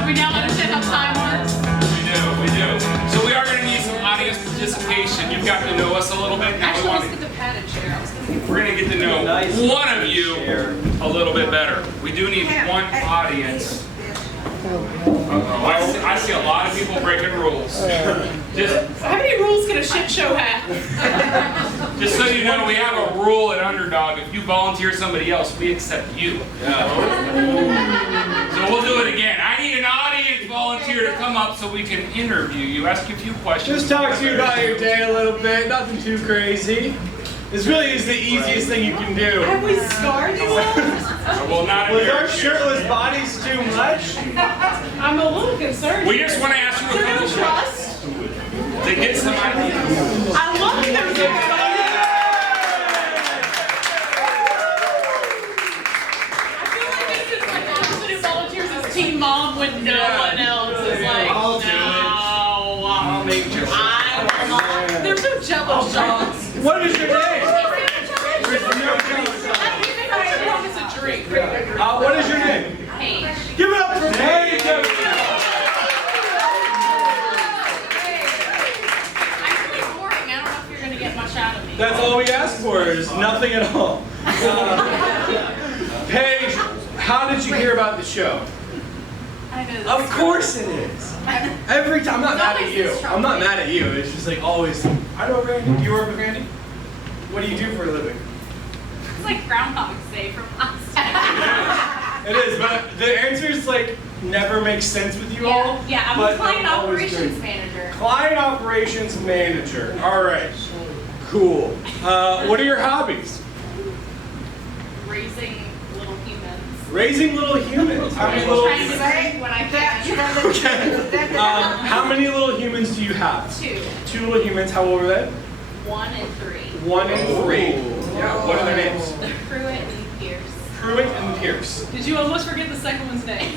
we now understand how time works? We do. So we are going to need some audience participation. You've got to know us a little bit. Now Actually, let's get the padded chair. I was thinking. we're going to get to know one of you a little bit better. We do need one audience. I see a lot of people breaking rules. How many rules can a shit show have? Just so you know, we have a rule at Underdog. If you volunteer somebody else, we accept you. So we'll do it again. I need an audience volunteer to come up so we can interview you, ask you a few questions. Just talk to you about your day a little bit, nothing too crazy. This really is the easiest thing you can do. Have we scarred you all? Well, not Was if our you're shirtless bodies too much? I'm a little concerned. We just want to ask you a Is there couple no questions trust? to get some ideas. I love that there's no trust. I feel like this is like absolute volunteers as team mom when no one else is like, I'll do it. I'll make you. There's no jello shots. What is your name? It's a drink. What is your name? Paige. Give it up for Paige! I'm really boring. I don't know if you're gonna get much out of me. That's all we ask for is nothing at all. Paige, how did you hear about the show? I know this. Of course it is. Every time. I'm not mad at you. I'm not mad at you. It's just like always. I know Randy. Do you work with Randy? What do you do for a living? It's like Groundhog's Day from last time. It is, but the answers like never make sense with you all. Yeah, I'm but a client they're always operations good. manager. Client operations manager. All right. Cool. What are your hobbies? Raising little humans. Raising little humans. How many little Trying to humans? drink when I can. Okay. How many little humans do you have? 2. 2 little humans. How old are they? 1 and 3. 1 and 3. Yeah. What are their names? Pruitt and Pierce. Pruitt and Pierce. Did you almost forget the second one's name?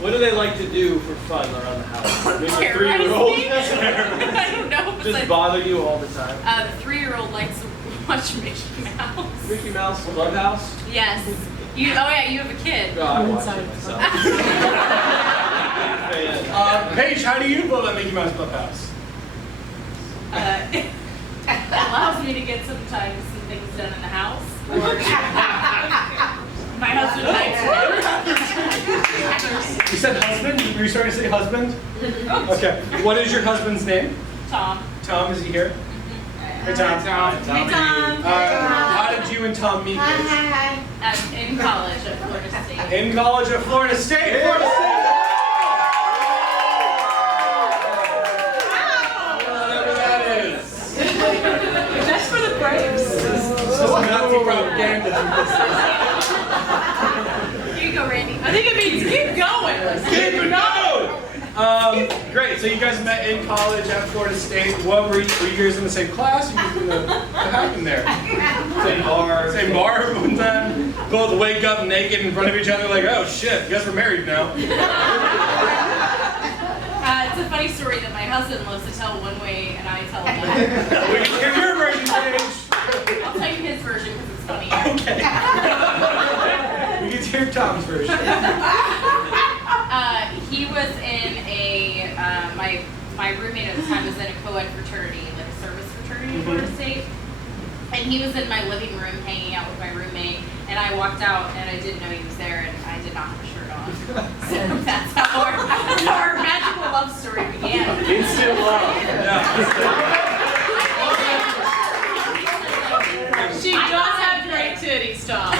What do they like to do for fun around the house? Maybe a Terrorize 3-year-old? me? I don't know. But Just bother you all the time. the 3-year-old likes to watch Mickey Mouse. Mickey Mouse Clubhouse? Yes. You. Oh yeah, you have a kid. No, I watch it myself. Paige, how do you build a Mickey Mouse Clubhouse? It allows me to get sometimes some things done in the house. Or my husband likes it. You said husband? Were you starting to say husband? Okay. What is your husband's name? Tom. Tom, is he here? Hey, Tom. Hey, Tom. How did you and Tom meet? In college at Florida State. In college at Florida State. Florida State. Whatever that is. That's for the Braves. This is Nazi propaganda. Here you go, Randy. I think it means keep going. Keep it going. Great. So you guys met in college at Florida State. What were you guys in the same class? What happened there? Same bar. Same bar one time. Both wake up naked in front of each other, like, oh shit, guess we're married now. It's a funny story that my husband loves to tell one way and I tell another. We can hear your version, Paige. I'll tell you his version because it's funny. Okay. We can hear Tom's version. He was in my roommate at the time was in a co-ed fraternity, like a service fraternity in Florida State. And he was in my living room hanging out with my roommate, and I walked out and I didn't know he was there, and I did not have a shirt on. So that's how our magical love story began. Instant love. Yeah. She does have great titties, Tom.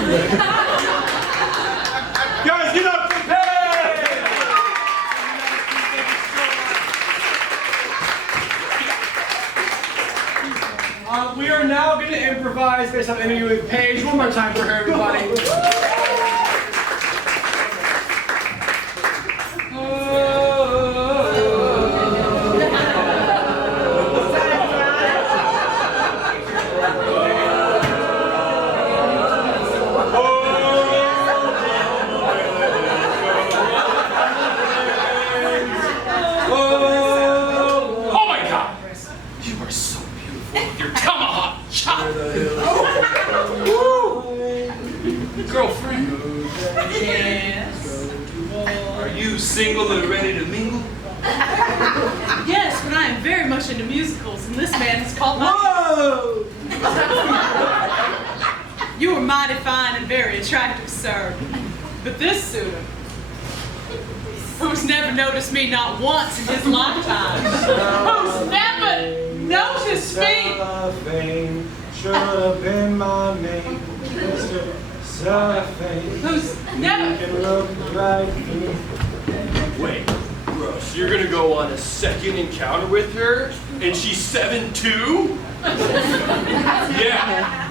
Guys, get up for Paige! We are now going to improvise based on an interview with Paige. One more time for her, everybody. Oh my God! You are so beautiful with your tomahawk chop. Girlfriend. Yes. Are you single and ready to mingle? Yes, but I am very much into musicals, and this man is called Whoa! You are mighty fine and very attractive, sir. But this suitor, who's never noticed me not once in his lifetime, who's never noticed me, Cellophane should have been my name, Mr. Cellophane. who's never... You can look right through. Wait, bro, so you're gonna go on a second encounter with her, and she's 7'2"? Yeah.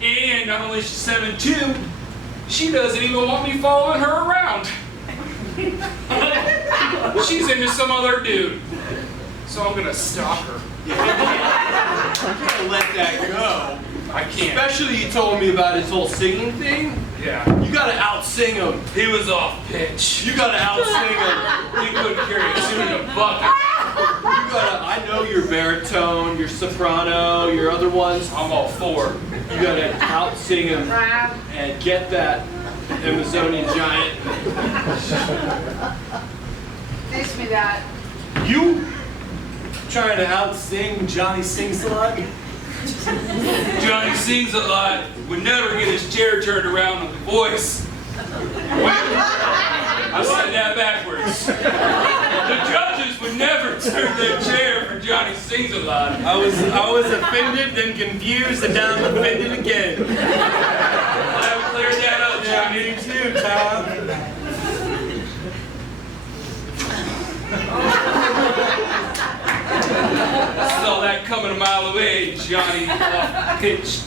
And not only is she 7'2", she doesn't even want me following her around. She's into some other dude. So I'm gonna stalk her. You can't let that go. I can't. Especially you told me about his whole singing thing. Yeah. You gotta out-sing him. He was off pitch. You gotta out-sing him. He couldn't carry a suit in a bucket. You gotta, I know your baritone, your soprano, your other ones. I'm all for it. You gotta out-sing him and get that Amazonian giant. Teach me that. You trying to out-sing Johnny Sings-a-Lot? Johnny sings a lot, would never get his chair turned around with the voice. I said that backwards. The judges would never turn their chair for Johnny sings a lot. I was offended, then confused, and now I'm offended again. I cleared that up, Yeah, Johnny. me too, Tom. Saw that coming a mile away, Johnny off pitch.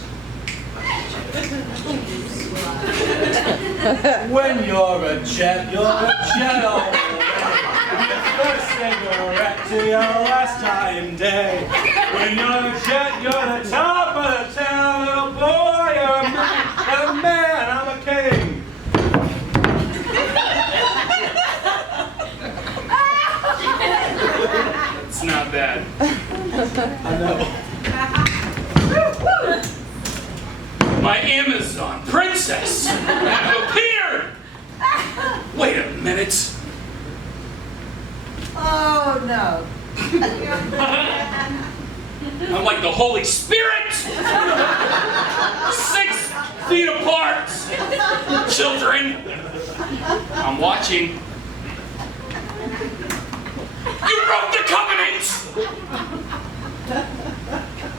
When you're a jet, you're a jet all the way. Your first cigarette to your last time day. When you're a jet, you're the top of the town, little boy. You're a man, I'm a king. It's not bad. I know. My Amazon princess have appeared! Wait a minute. no. I'm like the Holy Spirit! 6 feet apart! Children! I'm watching. You broke the covenant!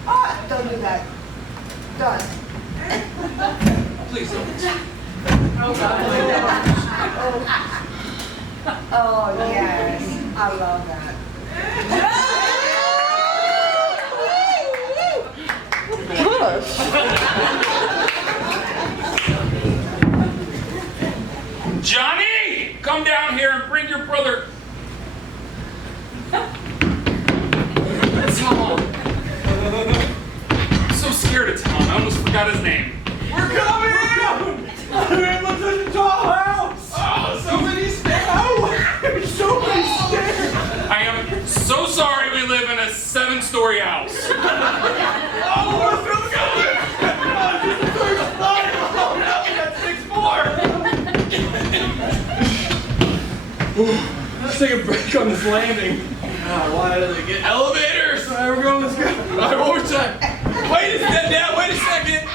Oh, don't do that. Don't. Please don't. Oh, God. Oh, yes. I love that. Johnny! Come down here and bring your brother. Tom. I'm so scared of Tom. I almost forgot his name. We're coming! It looks like a tall house! Oh, so many stairs! Oh, so many stairs! I am so sorry we live in a 7-story house. Oh, we're still going! Oh, just the first floor! Oh, no, we got 6 more! Let's take a break on this landing. Why did they get elevators? All right, we're going, let's go. All right, one more time. Wait a second, Dad, wait a second.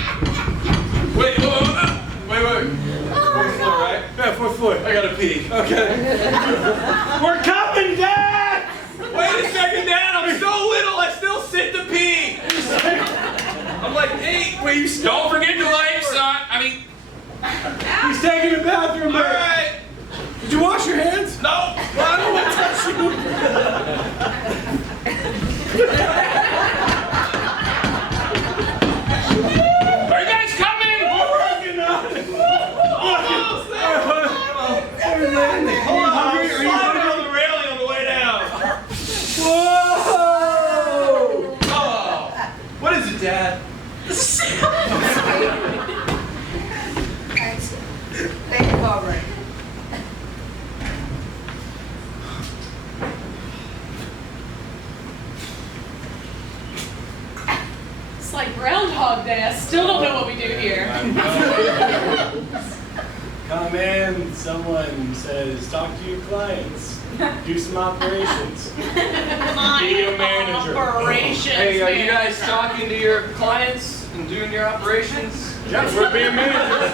Wait. Fourth floor, right? Yeah, 4th floor. I gotta pee. Okay. We're coming, Dad! Wait a second, Dad, I'm so little, I still sit to pee. I'm like 8. Wait, you still? Don't forget the lights, son. He's taking the bathroom break. All right. Did you wash your hands? No. Well, I don't want to touch you. Are you guys coming? We're working on it. Almost there. We're landing. Hold on. Are you sliding on the railing on the way down? Whoa! Oh. What is it, Dad? Thanks. Thank you, Barbara. It's like Groundhog Day. I still don't know what we do here. Come in, someone says, talk to your clients, do some operations. Be a manager. Operations. Hey, are you guys manager. talking to your clients and doing your operations? Yes, we're being managers.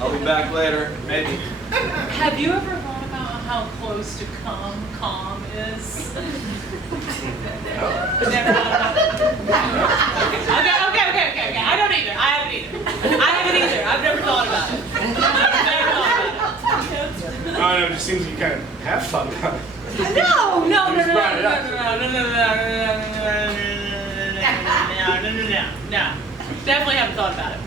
I'll be back later, maybe. Have you ever thought about how close to calm is? Never thought about it. Okay. I don't either. I haven't either. I've never thought about it. I don't know, it just seems like you kind of have thought about it. No. Definitely haven't thought about it.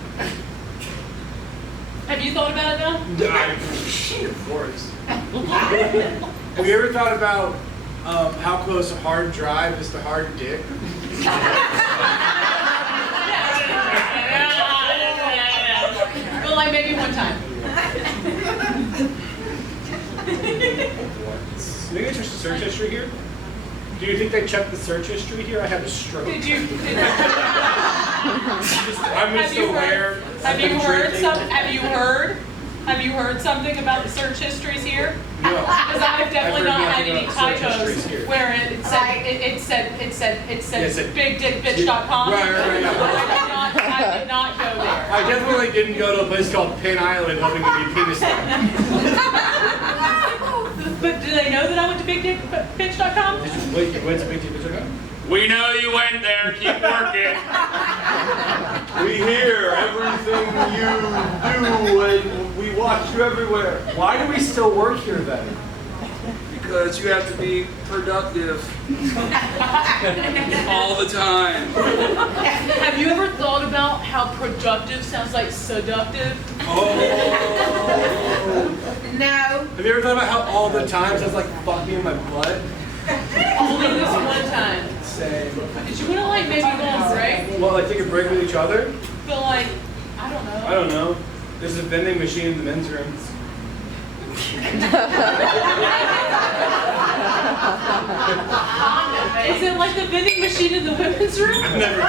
Have you thought about it though? Of course. Have you ever thought about how close a hard drive is to hard dick? Well, like maybe one time. Maybe it's just search history here? Do you think they checked the search history here? I had a stroke. Did you? I'm just aware. Have you heard something about the search histories here? No. Because I've definitely I've heard not had nothing any about search typos histories here. where it said bigdickbitch.com. Right, yeah. I did not go there. I definitely didn't go to a place called Pin Island hoping to be penis land. But do they know that I went to bigdickbitch.com? Wait, you went to bigdickbitch.com? We know you went there. Keep working. We hear everything you do and we watch you everywhere. Why do we still work here then? Because you have to be productive. All the time. Have you ever thought about how productive sounds like seductive? Oh. No. Have you ever thought about how all the time sounds like fucking in my butt? Only this one time. Same. Did you want to like maybe go on break? Well, like take a break with each other? But like, I don't know. I don't know. There's a vending machine in the men's room. Is it like the vending machine in the women's room? Never.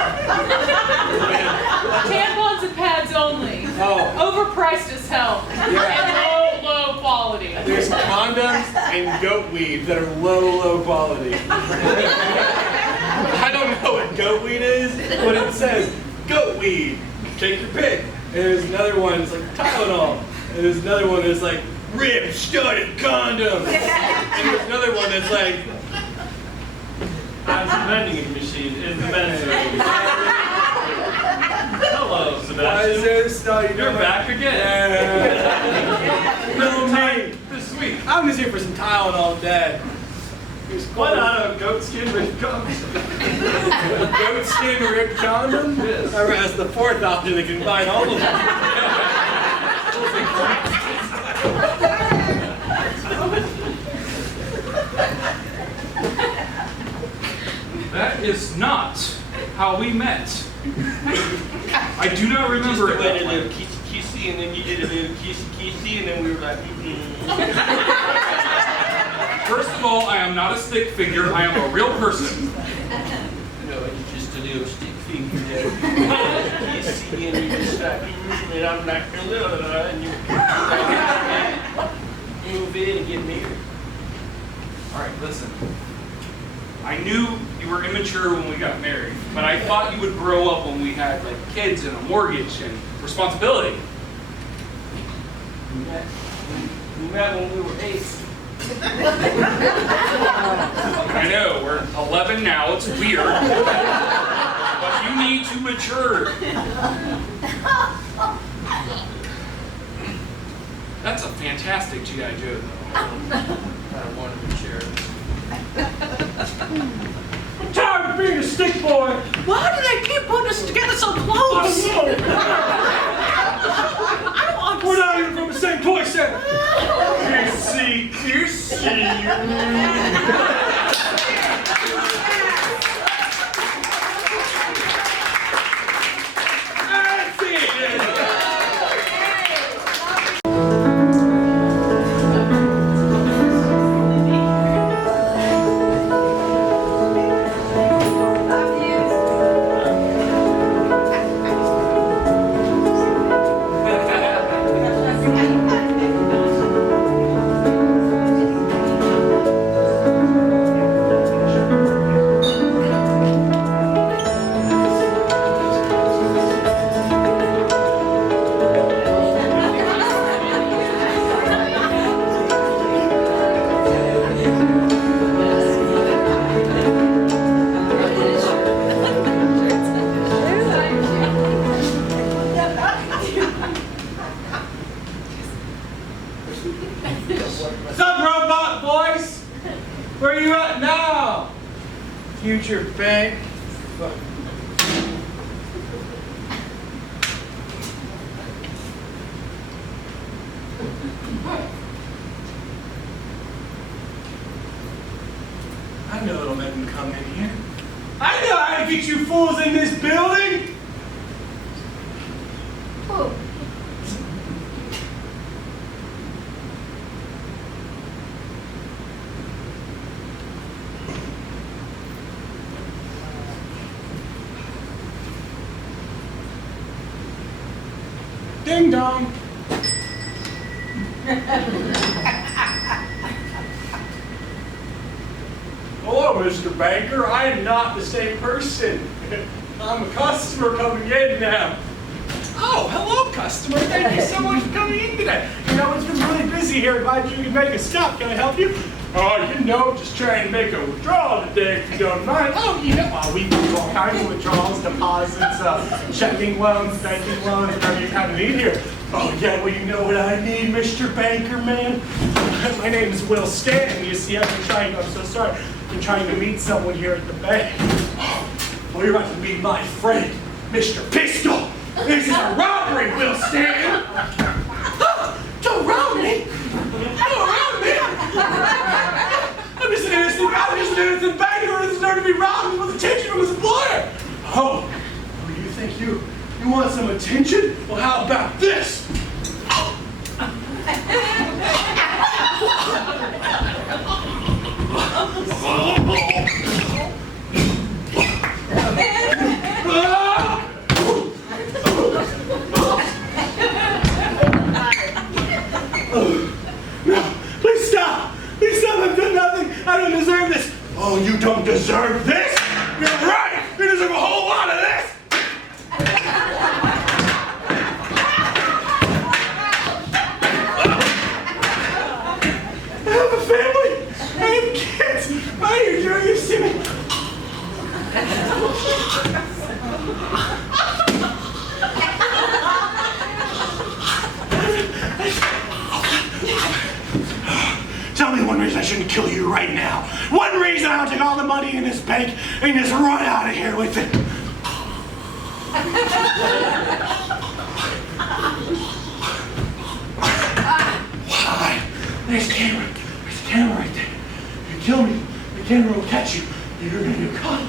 Tampons and pads only. Oh. Overpriced as hell. Yeah. And low quality. There's condoms and goat weed that are low quality. I don't know what goat weed is, but it says goat weed. Take your pick. And there's another one that's like Tylenol. And there's another one that's like rib-studded condoms. And there's another one that's like I'm the vending machine in the men's room. Hello, why is Sebastian. there stuff? You're back again. No, mate. This week. I'm just here for some Tylenol, Dad. What on a goatskin rib condom? Goat skin ripped condom? Yes. All right, that's the fourth option that can combine all of them. That is not how we met. I do not remember it Just a that way. little kissy, and then you did a little kissy, and then we were like, First of all, I am not a stick figure. I am a real person. No, it's just a little stick finger there. Kissy, and you just like, and I'm like, and you move in and get married. All right, listen. I knew you were immature when we got married, but I thought you would grow up when we had like kids and a mortgage and responsibility. We met when we were 8. I know, we're 11 now, it's weird. But you need to mature. That's a fantastic G.I. Joe, though. I don't want to be shared. I'm tired of being a stick boy. Why do they keep putting us together so close? I don't understand. We're not even from the same toy set. Kissy. That's it. What's up, robot boys? Where you at now? Future bank. I know it'll make them come in here. I know how to get you fools in this building. Ding dong. Hello, Mr. Banker. I am not the same person. I'm a customer coming in now. Oh, hello, customer. Thank you so much for coming in today. You know, it's been really busy here. Glad you could make a stop. Can I help you? Oh, you know, just trying to make a withdrawal today, if you don't mind. Oh, you know, we do all kinds of withdrawals, deposits, checking loans, banking loans, whatever you kind of need here. Oh, yeah, well, you know what I need, Mr. Banker, man? My name is Will Stanton. You see, I'm so sorry. I'm trying to meet someone here at the bank. Well, you're about to meet my friend, Mr. Pistol. This is a robbery, Will Stanton. Don't rob me. Don't rob me. I'm just an innocent banker who doesn't deserve to be robbed with attention from his employer. Oh, you think you want some attention? Well, how about this? Oh, you don't deserve this? You're right! You deserve a whole lot of this! I have a family! I have kids! Why are you doing this to me? Tell me one reason I shouldn't kill you right now. One reason I'll take all the money in this bank and just run out of here with it. Why? There's a camera. There's a camera right there. If you kill me, the camera will catch you. You're gonna get caught.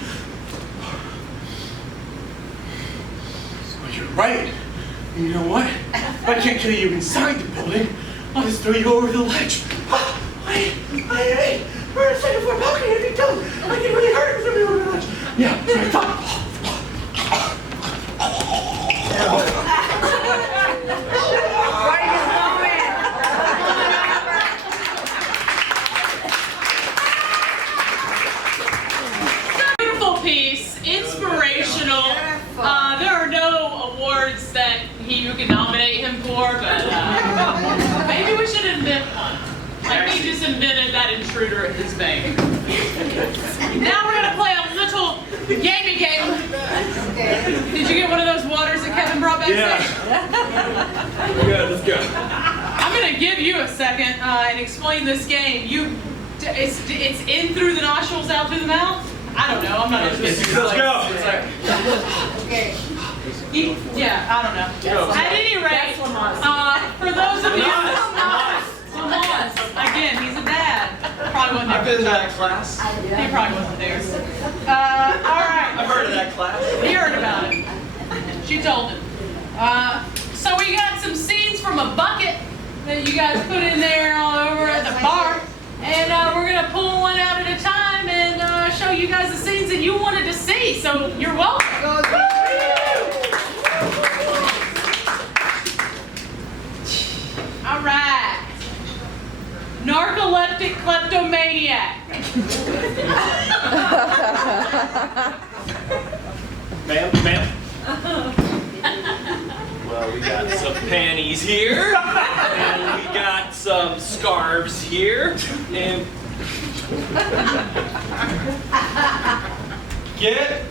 Well, you're right. And you know what? If I can't kill you inside the building, I'll just throw you over the ledge. Hey, we're in a second floor balcony. If you don't, I can really hurt if you over the ledge. Yeah, that's what I thought. Beautiful piece, inspirational. There are no awards that you can nominate him for, but maybe we should invent one. Like he just invented that intruder at his bank. Now we're gonna play a little gamey game. Did you get one of those waters that Kevin brought back? Yeah. Let's go. I'm gonna give you a second and explain this game. It's in through the nostrils, out through the mouth. I don't know. I'm not interested. Let's go. Okay. Yeah, I don't know. At any rate, for those of you, Lamont, again, he's a dad. Probably wasn't there. I've been in that class. He probably wasn't there. All right. I've heard of that class. He heard about it. She told him. So we got some scenes from a bucket that you guys put in there all over at the bar. And we're going to pull one out at a time and show you guys the scenes that you wanted to see. So you're welcome. All right. Narcoleptic kleptomaniac. Ma'am? Well, we got some panties here, and we got some scarves here, and Get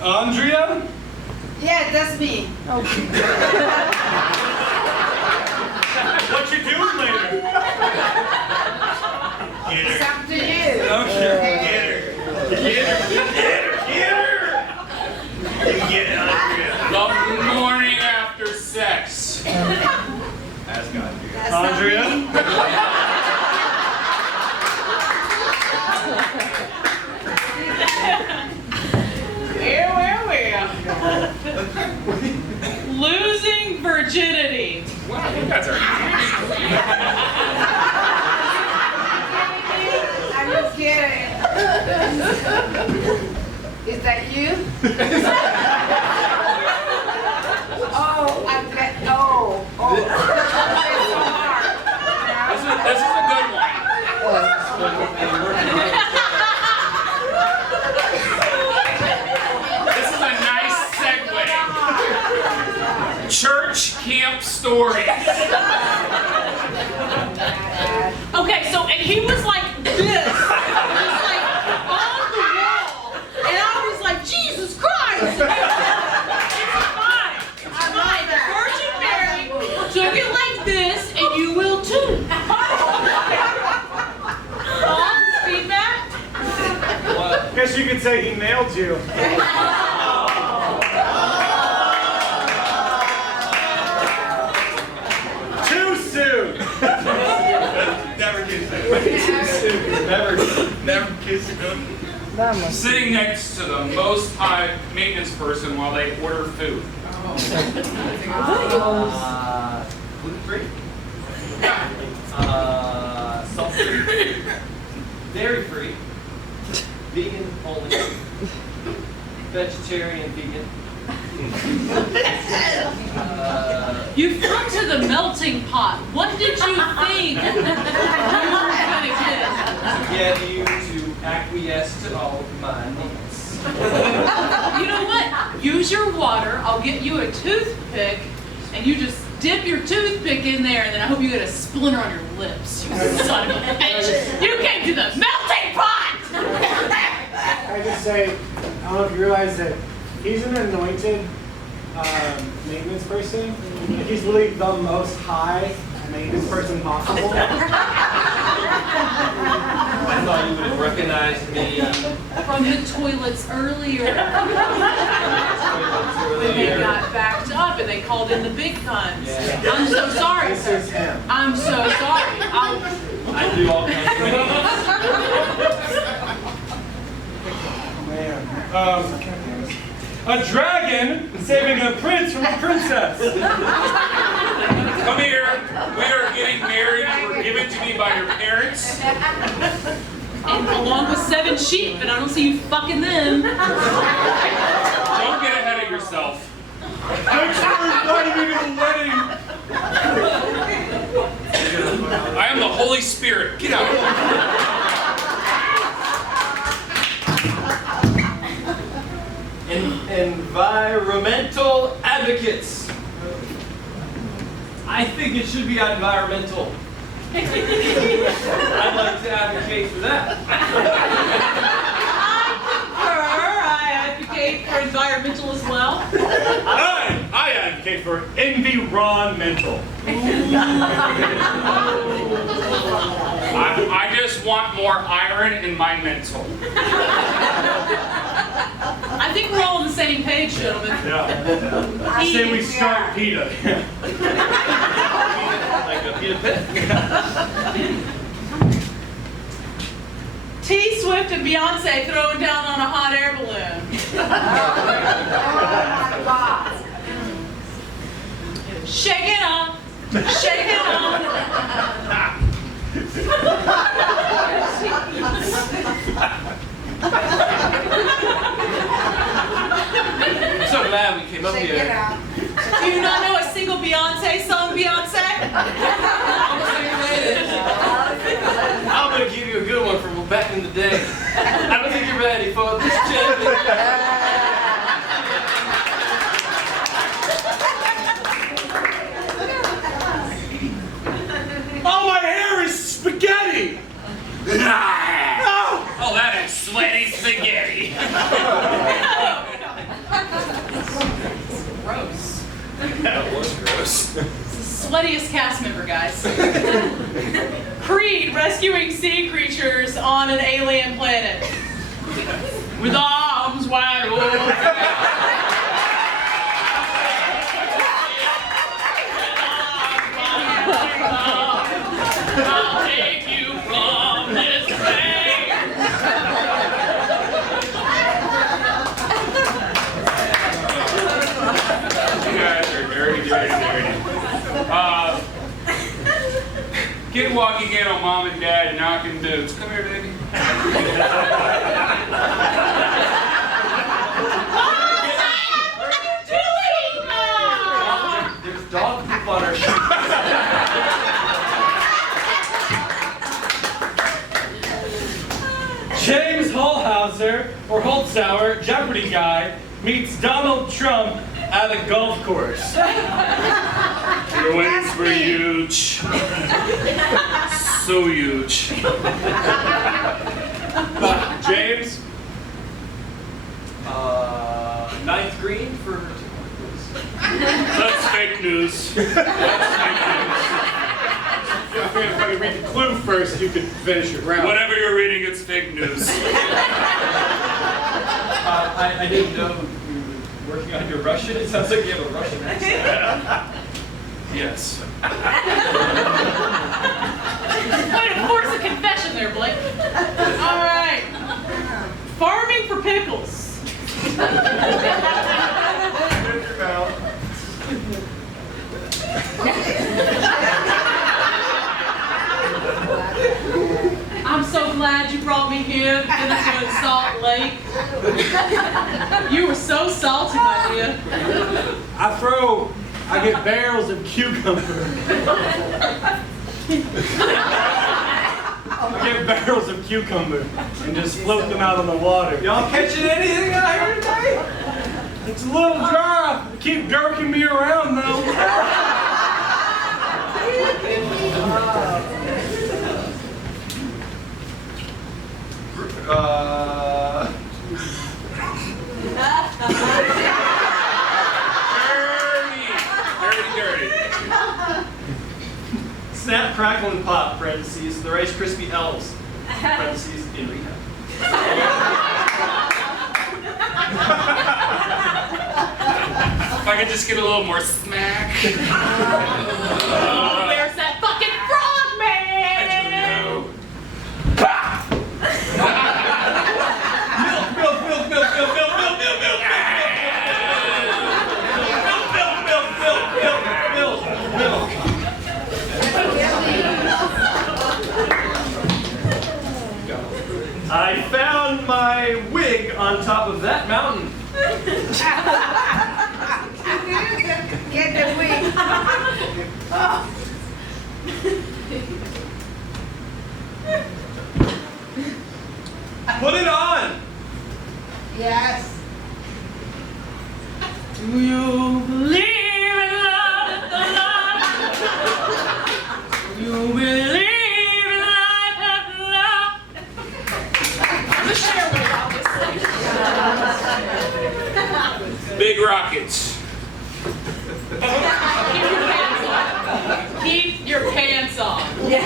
Andrea? Yeah, that's me. What you doing later? It's up to you. Okay. Get it, Andrea. The morning after sex. That's got you. That's not Andrea? me. Well. Losing virginity. Wow, I think that's our I'm just kidding. Is that you? Oh, I'm glad. Oh. This is a good one. This is a nice segue. Church camp stories. Okay, so and he was like this. He was like on the wall. And I was like, Jesus Christ! It's fine. It's fine. The Virgin Mary took it like this, and you will too. Thoughts? Feedback? Guess you could say he nailed you. Too soon. Never kiss him. Never kiss him. Sitting next to the most high maintenance person while they order food. gluten-free, salt-free, dairy-free, vegan only, vegetarian, vegan. You've come to the melting pot. What did you think you were going to get? Get you to acquiesce to all of my needs. You know what? Use your water. I'll get you a toothpick, and you just dip your toothpick in there, and then I hope you get a splinter on your lips. You son of a bitch! You came to the melting pot! I just say, I don't know if you realize that he's an anointed maintenance person. He's really the most high maintenance person possible. I thought you would have recognized me. From the toilets earlier. When they got backed up and they called in the big guns. Yeah. I'm so sorry, This sir. is him. I'm so sorry. I do all kinds of things. Man. A dragon saving a prince from a princess. Come here. We are getting married. You were given to me by your parents. And along with 7 sheep, and I don't see you fucking them. Don't get ahead of yourself. Make sure he's not even in the wedding. I am the Holy Spirit. Get out. Environmental advocates. I think it should be environmental. I'd like to advocate for that. I advocate for environmental as well. I advocate for environmental. I just want more iron in my mental. I think we're all on the same page, gentlemen. Yeah. I say we start PETA. Like a Peter Pit. T Swift and Beyonce throwing down on a hot air balloon. Shake it up, shake it up. I'm so glad we came up Check it here. out. Do you not know a single Beyonce song, Beyonce? I'm gonna give you a good one from back in the day. I don't think you're ready for this champion. Oh, my hair is spaghetti! Oh, that is sweaty spaghetti. Gross. That was gross. It's the sweatiest cast member, guys. Creed, rescuing sea creatures on an alien planet. With arms wide open. I'll take you from this place. You guys are dirty. Get walking in on mom and dad knocking boots. Come here, baby. There's dog poop on our shoes. James Holthauser, or Holtzauer, Jeopardy guy, meets Donald Trump at a golf course. Your wings were huge. So huge. James? 9th green for That's fake news. That's fake news. I figured if I could read the clue first, you could finish your round. Whatever you're reading, it's fake news. I didn't know you were working on your Russian. It sounds like you have a Russian accent. Yes. Way to force a confession there, Blake. All right. Farming for pickles. I'm so glad you brought me here to finish with Salt Lake. You were so salty, my dear. I get barrels of cucumber. I get barrels of cucumber and just float them out on the water. Y'all catching anything out here tonight? It's a little dry. They keep jerking me around though. Dirty. Snap, crackle, and pop, parentheses, the Rice Krispie elves, parentheses, in rehab. If I could just get a little more smack. There's that fucking frog man! I found my wig on top of that mountain. Get the wig. Put it on! Yes. Do you believe in love? Do you believe in life after love? I'm a Sherwood, obviously. Big rockets. Keep your pants on. There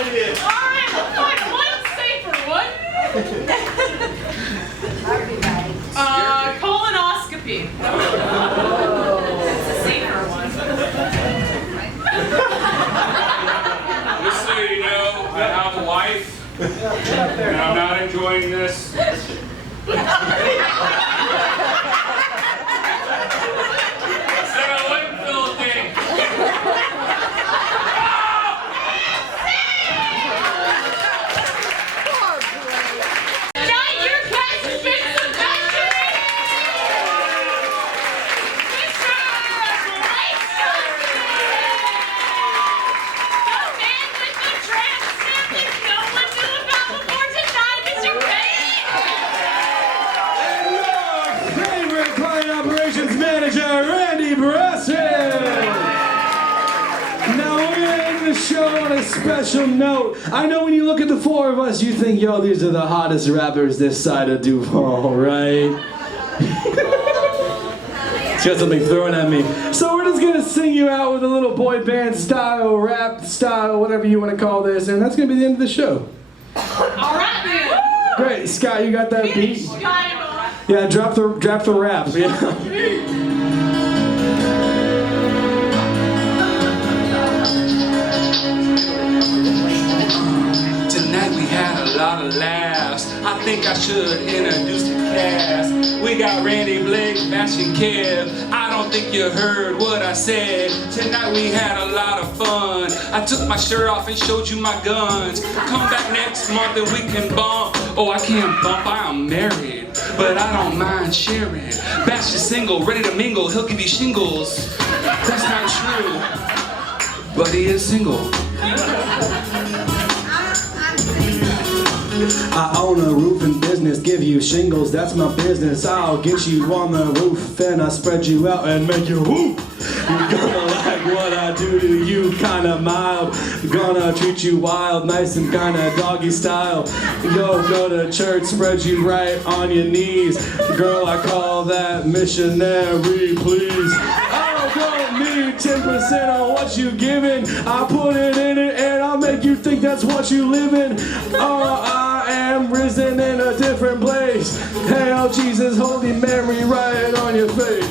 it is. All right, we'll find one safer one. Colonoscopy. That's a safer one. Just so you know, I have a wife, and I'm not enjoying this. Said I wouldn't feel a thing. Tonight, your guest has been Sebastian! Mr. Rachel! The man with the tramp stamp that no one knew about before tonight, Mr. Payne! Favorite client operations manager, Randy Bresson. Now we're gonna end the show on a special note. I know when you look at the four of us, you think, yo, these are the hottest rappers this side of Duval, right? It's got something thrown at me. So we're just gonna sing you out with a little boy band style, rap style, whatever you want to call this, and that's gonna be the end of the show. All right, then. Great, Scott, you got that beat? Kind of. Yeah, drop the rap. Yeah. Tonight we had a lot of laughs. I think I should introduce the cast. We got Randy, Blake, Sebastian, Kev. I don't think you heard what I said. Tonight we had a lot of fun. I took my shirt off and showed you my guns. Come back next month and we can bump. Oh, I can't bump, I am married, but I don't mind sharing. Bash is single, ready to mingle, he'll give you shingles. That's not true, but he is single. I own a roofing business, give you shingles, that's my business. I'll get you on the roof and I spread you out and make you whoop. You're gonna like what I do to you, kinda mild. Gonna treat you wild, nice and kinda doggy style. Yo, go to church, spread you right on your knees. Girl, I call that missionary, please. I don't need 10% on what you giving. I put it in it and I'll make you think that's what you living. Oh, I am risen in a different place. Hail Jesus, Holy Mary, right on your face.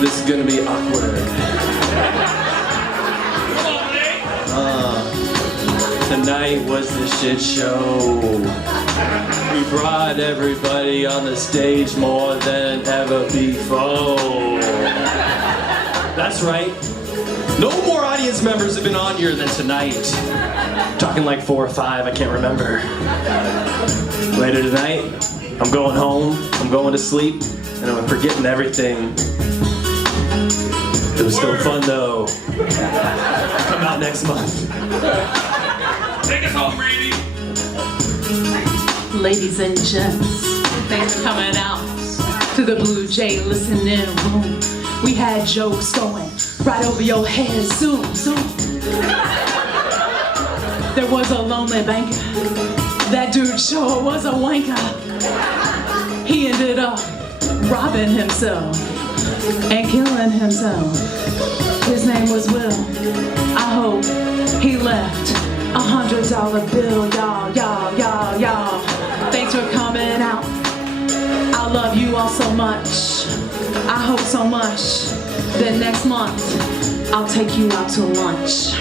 This is gonna be awkward. Tonight was the shit show. We brought everybody on the stage more than ever before. That's right. No more audience members have been on here than tonight. Talking like 4 or 5, I can't remember. Later tonight, I'm going home, I'm going to sleep, and I'm forgetting everything. It was still fun though. Come out next month. Take us home, Brady. Ladies and gents, thanks for coming out to the Blue Jay listening room. We had jokes going right over your head, zoom, zoom. There was a lonely banker. That dude sure was a wanker. He ended up robbing himself and killing himself. His name was Will. I hope he left $100 bill, y'all. Thanks for coming out. I love you all so much. I hope so much that next month I'll take you out to lunch.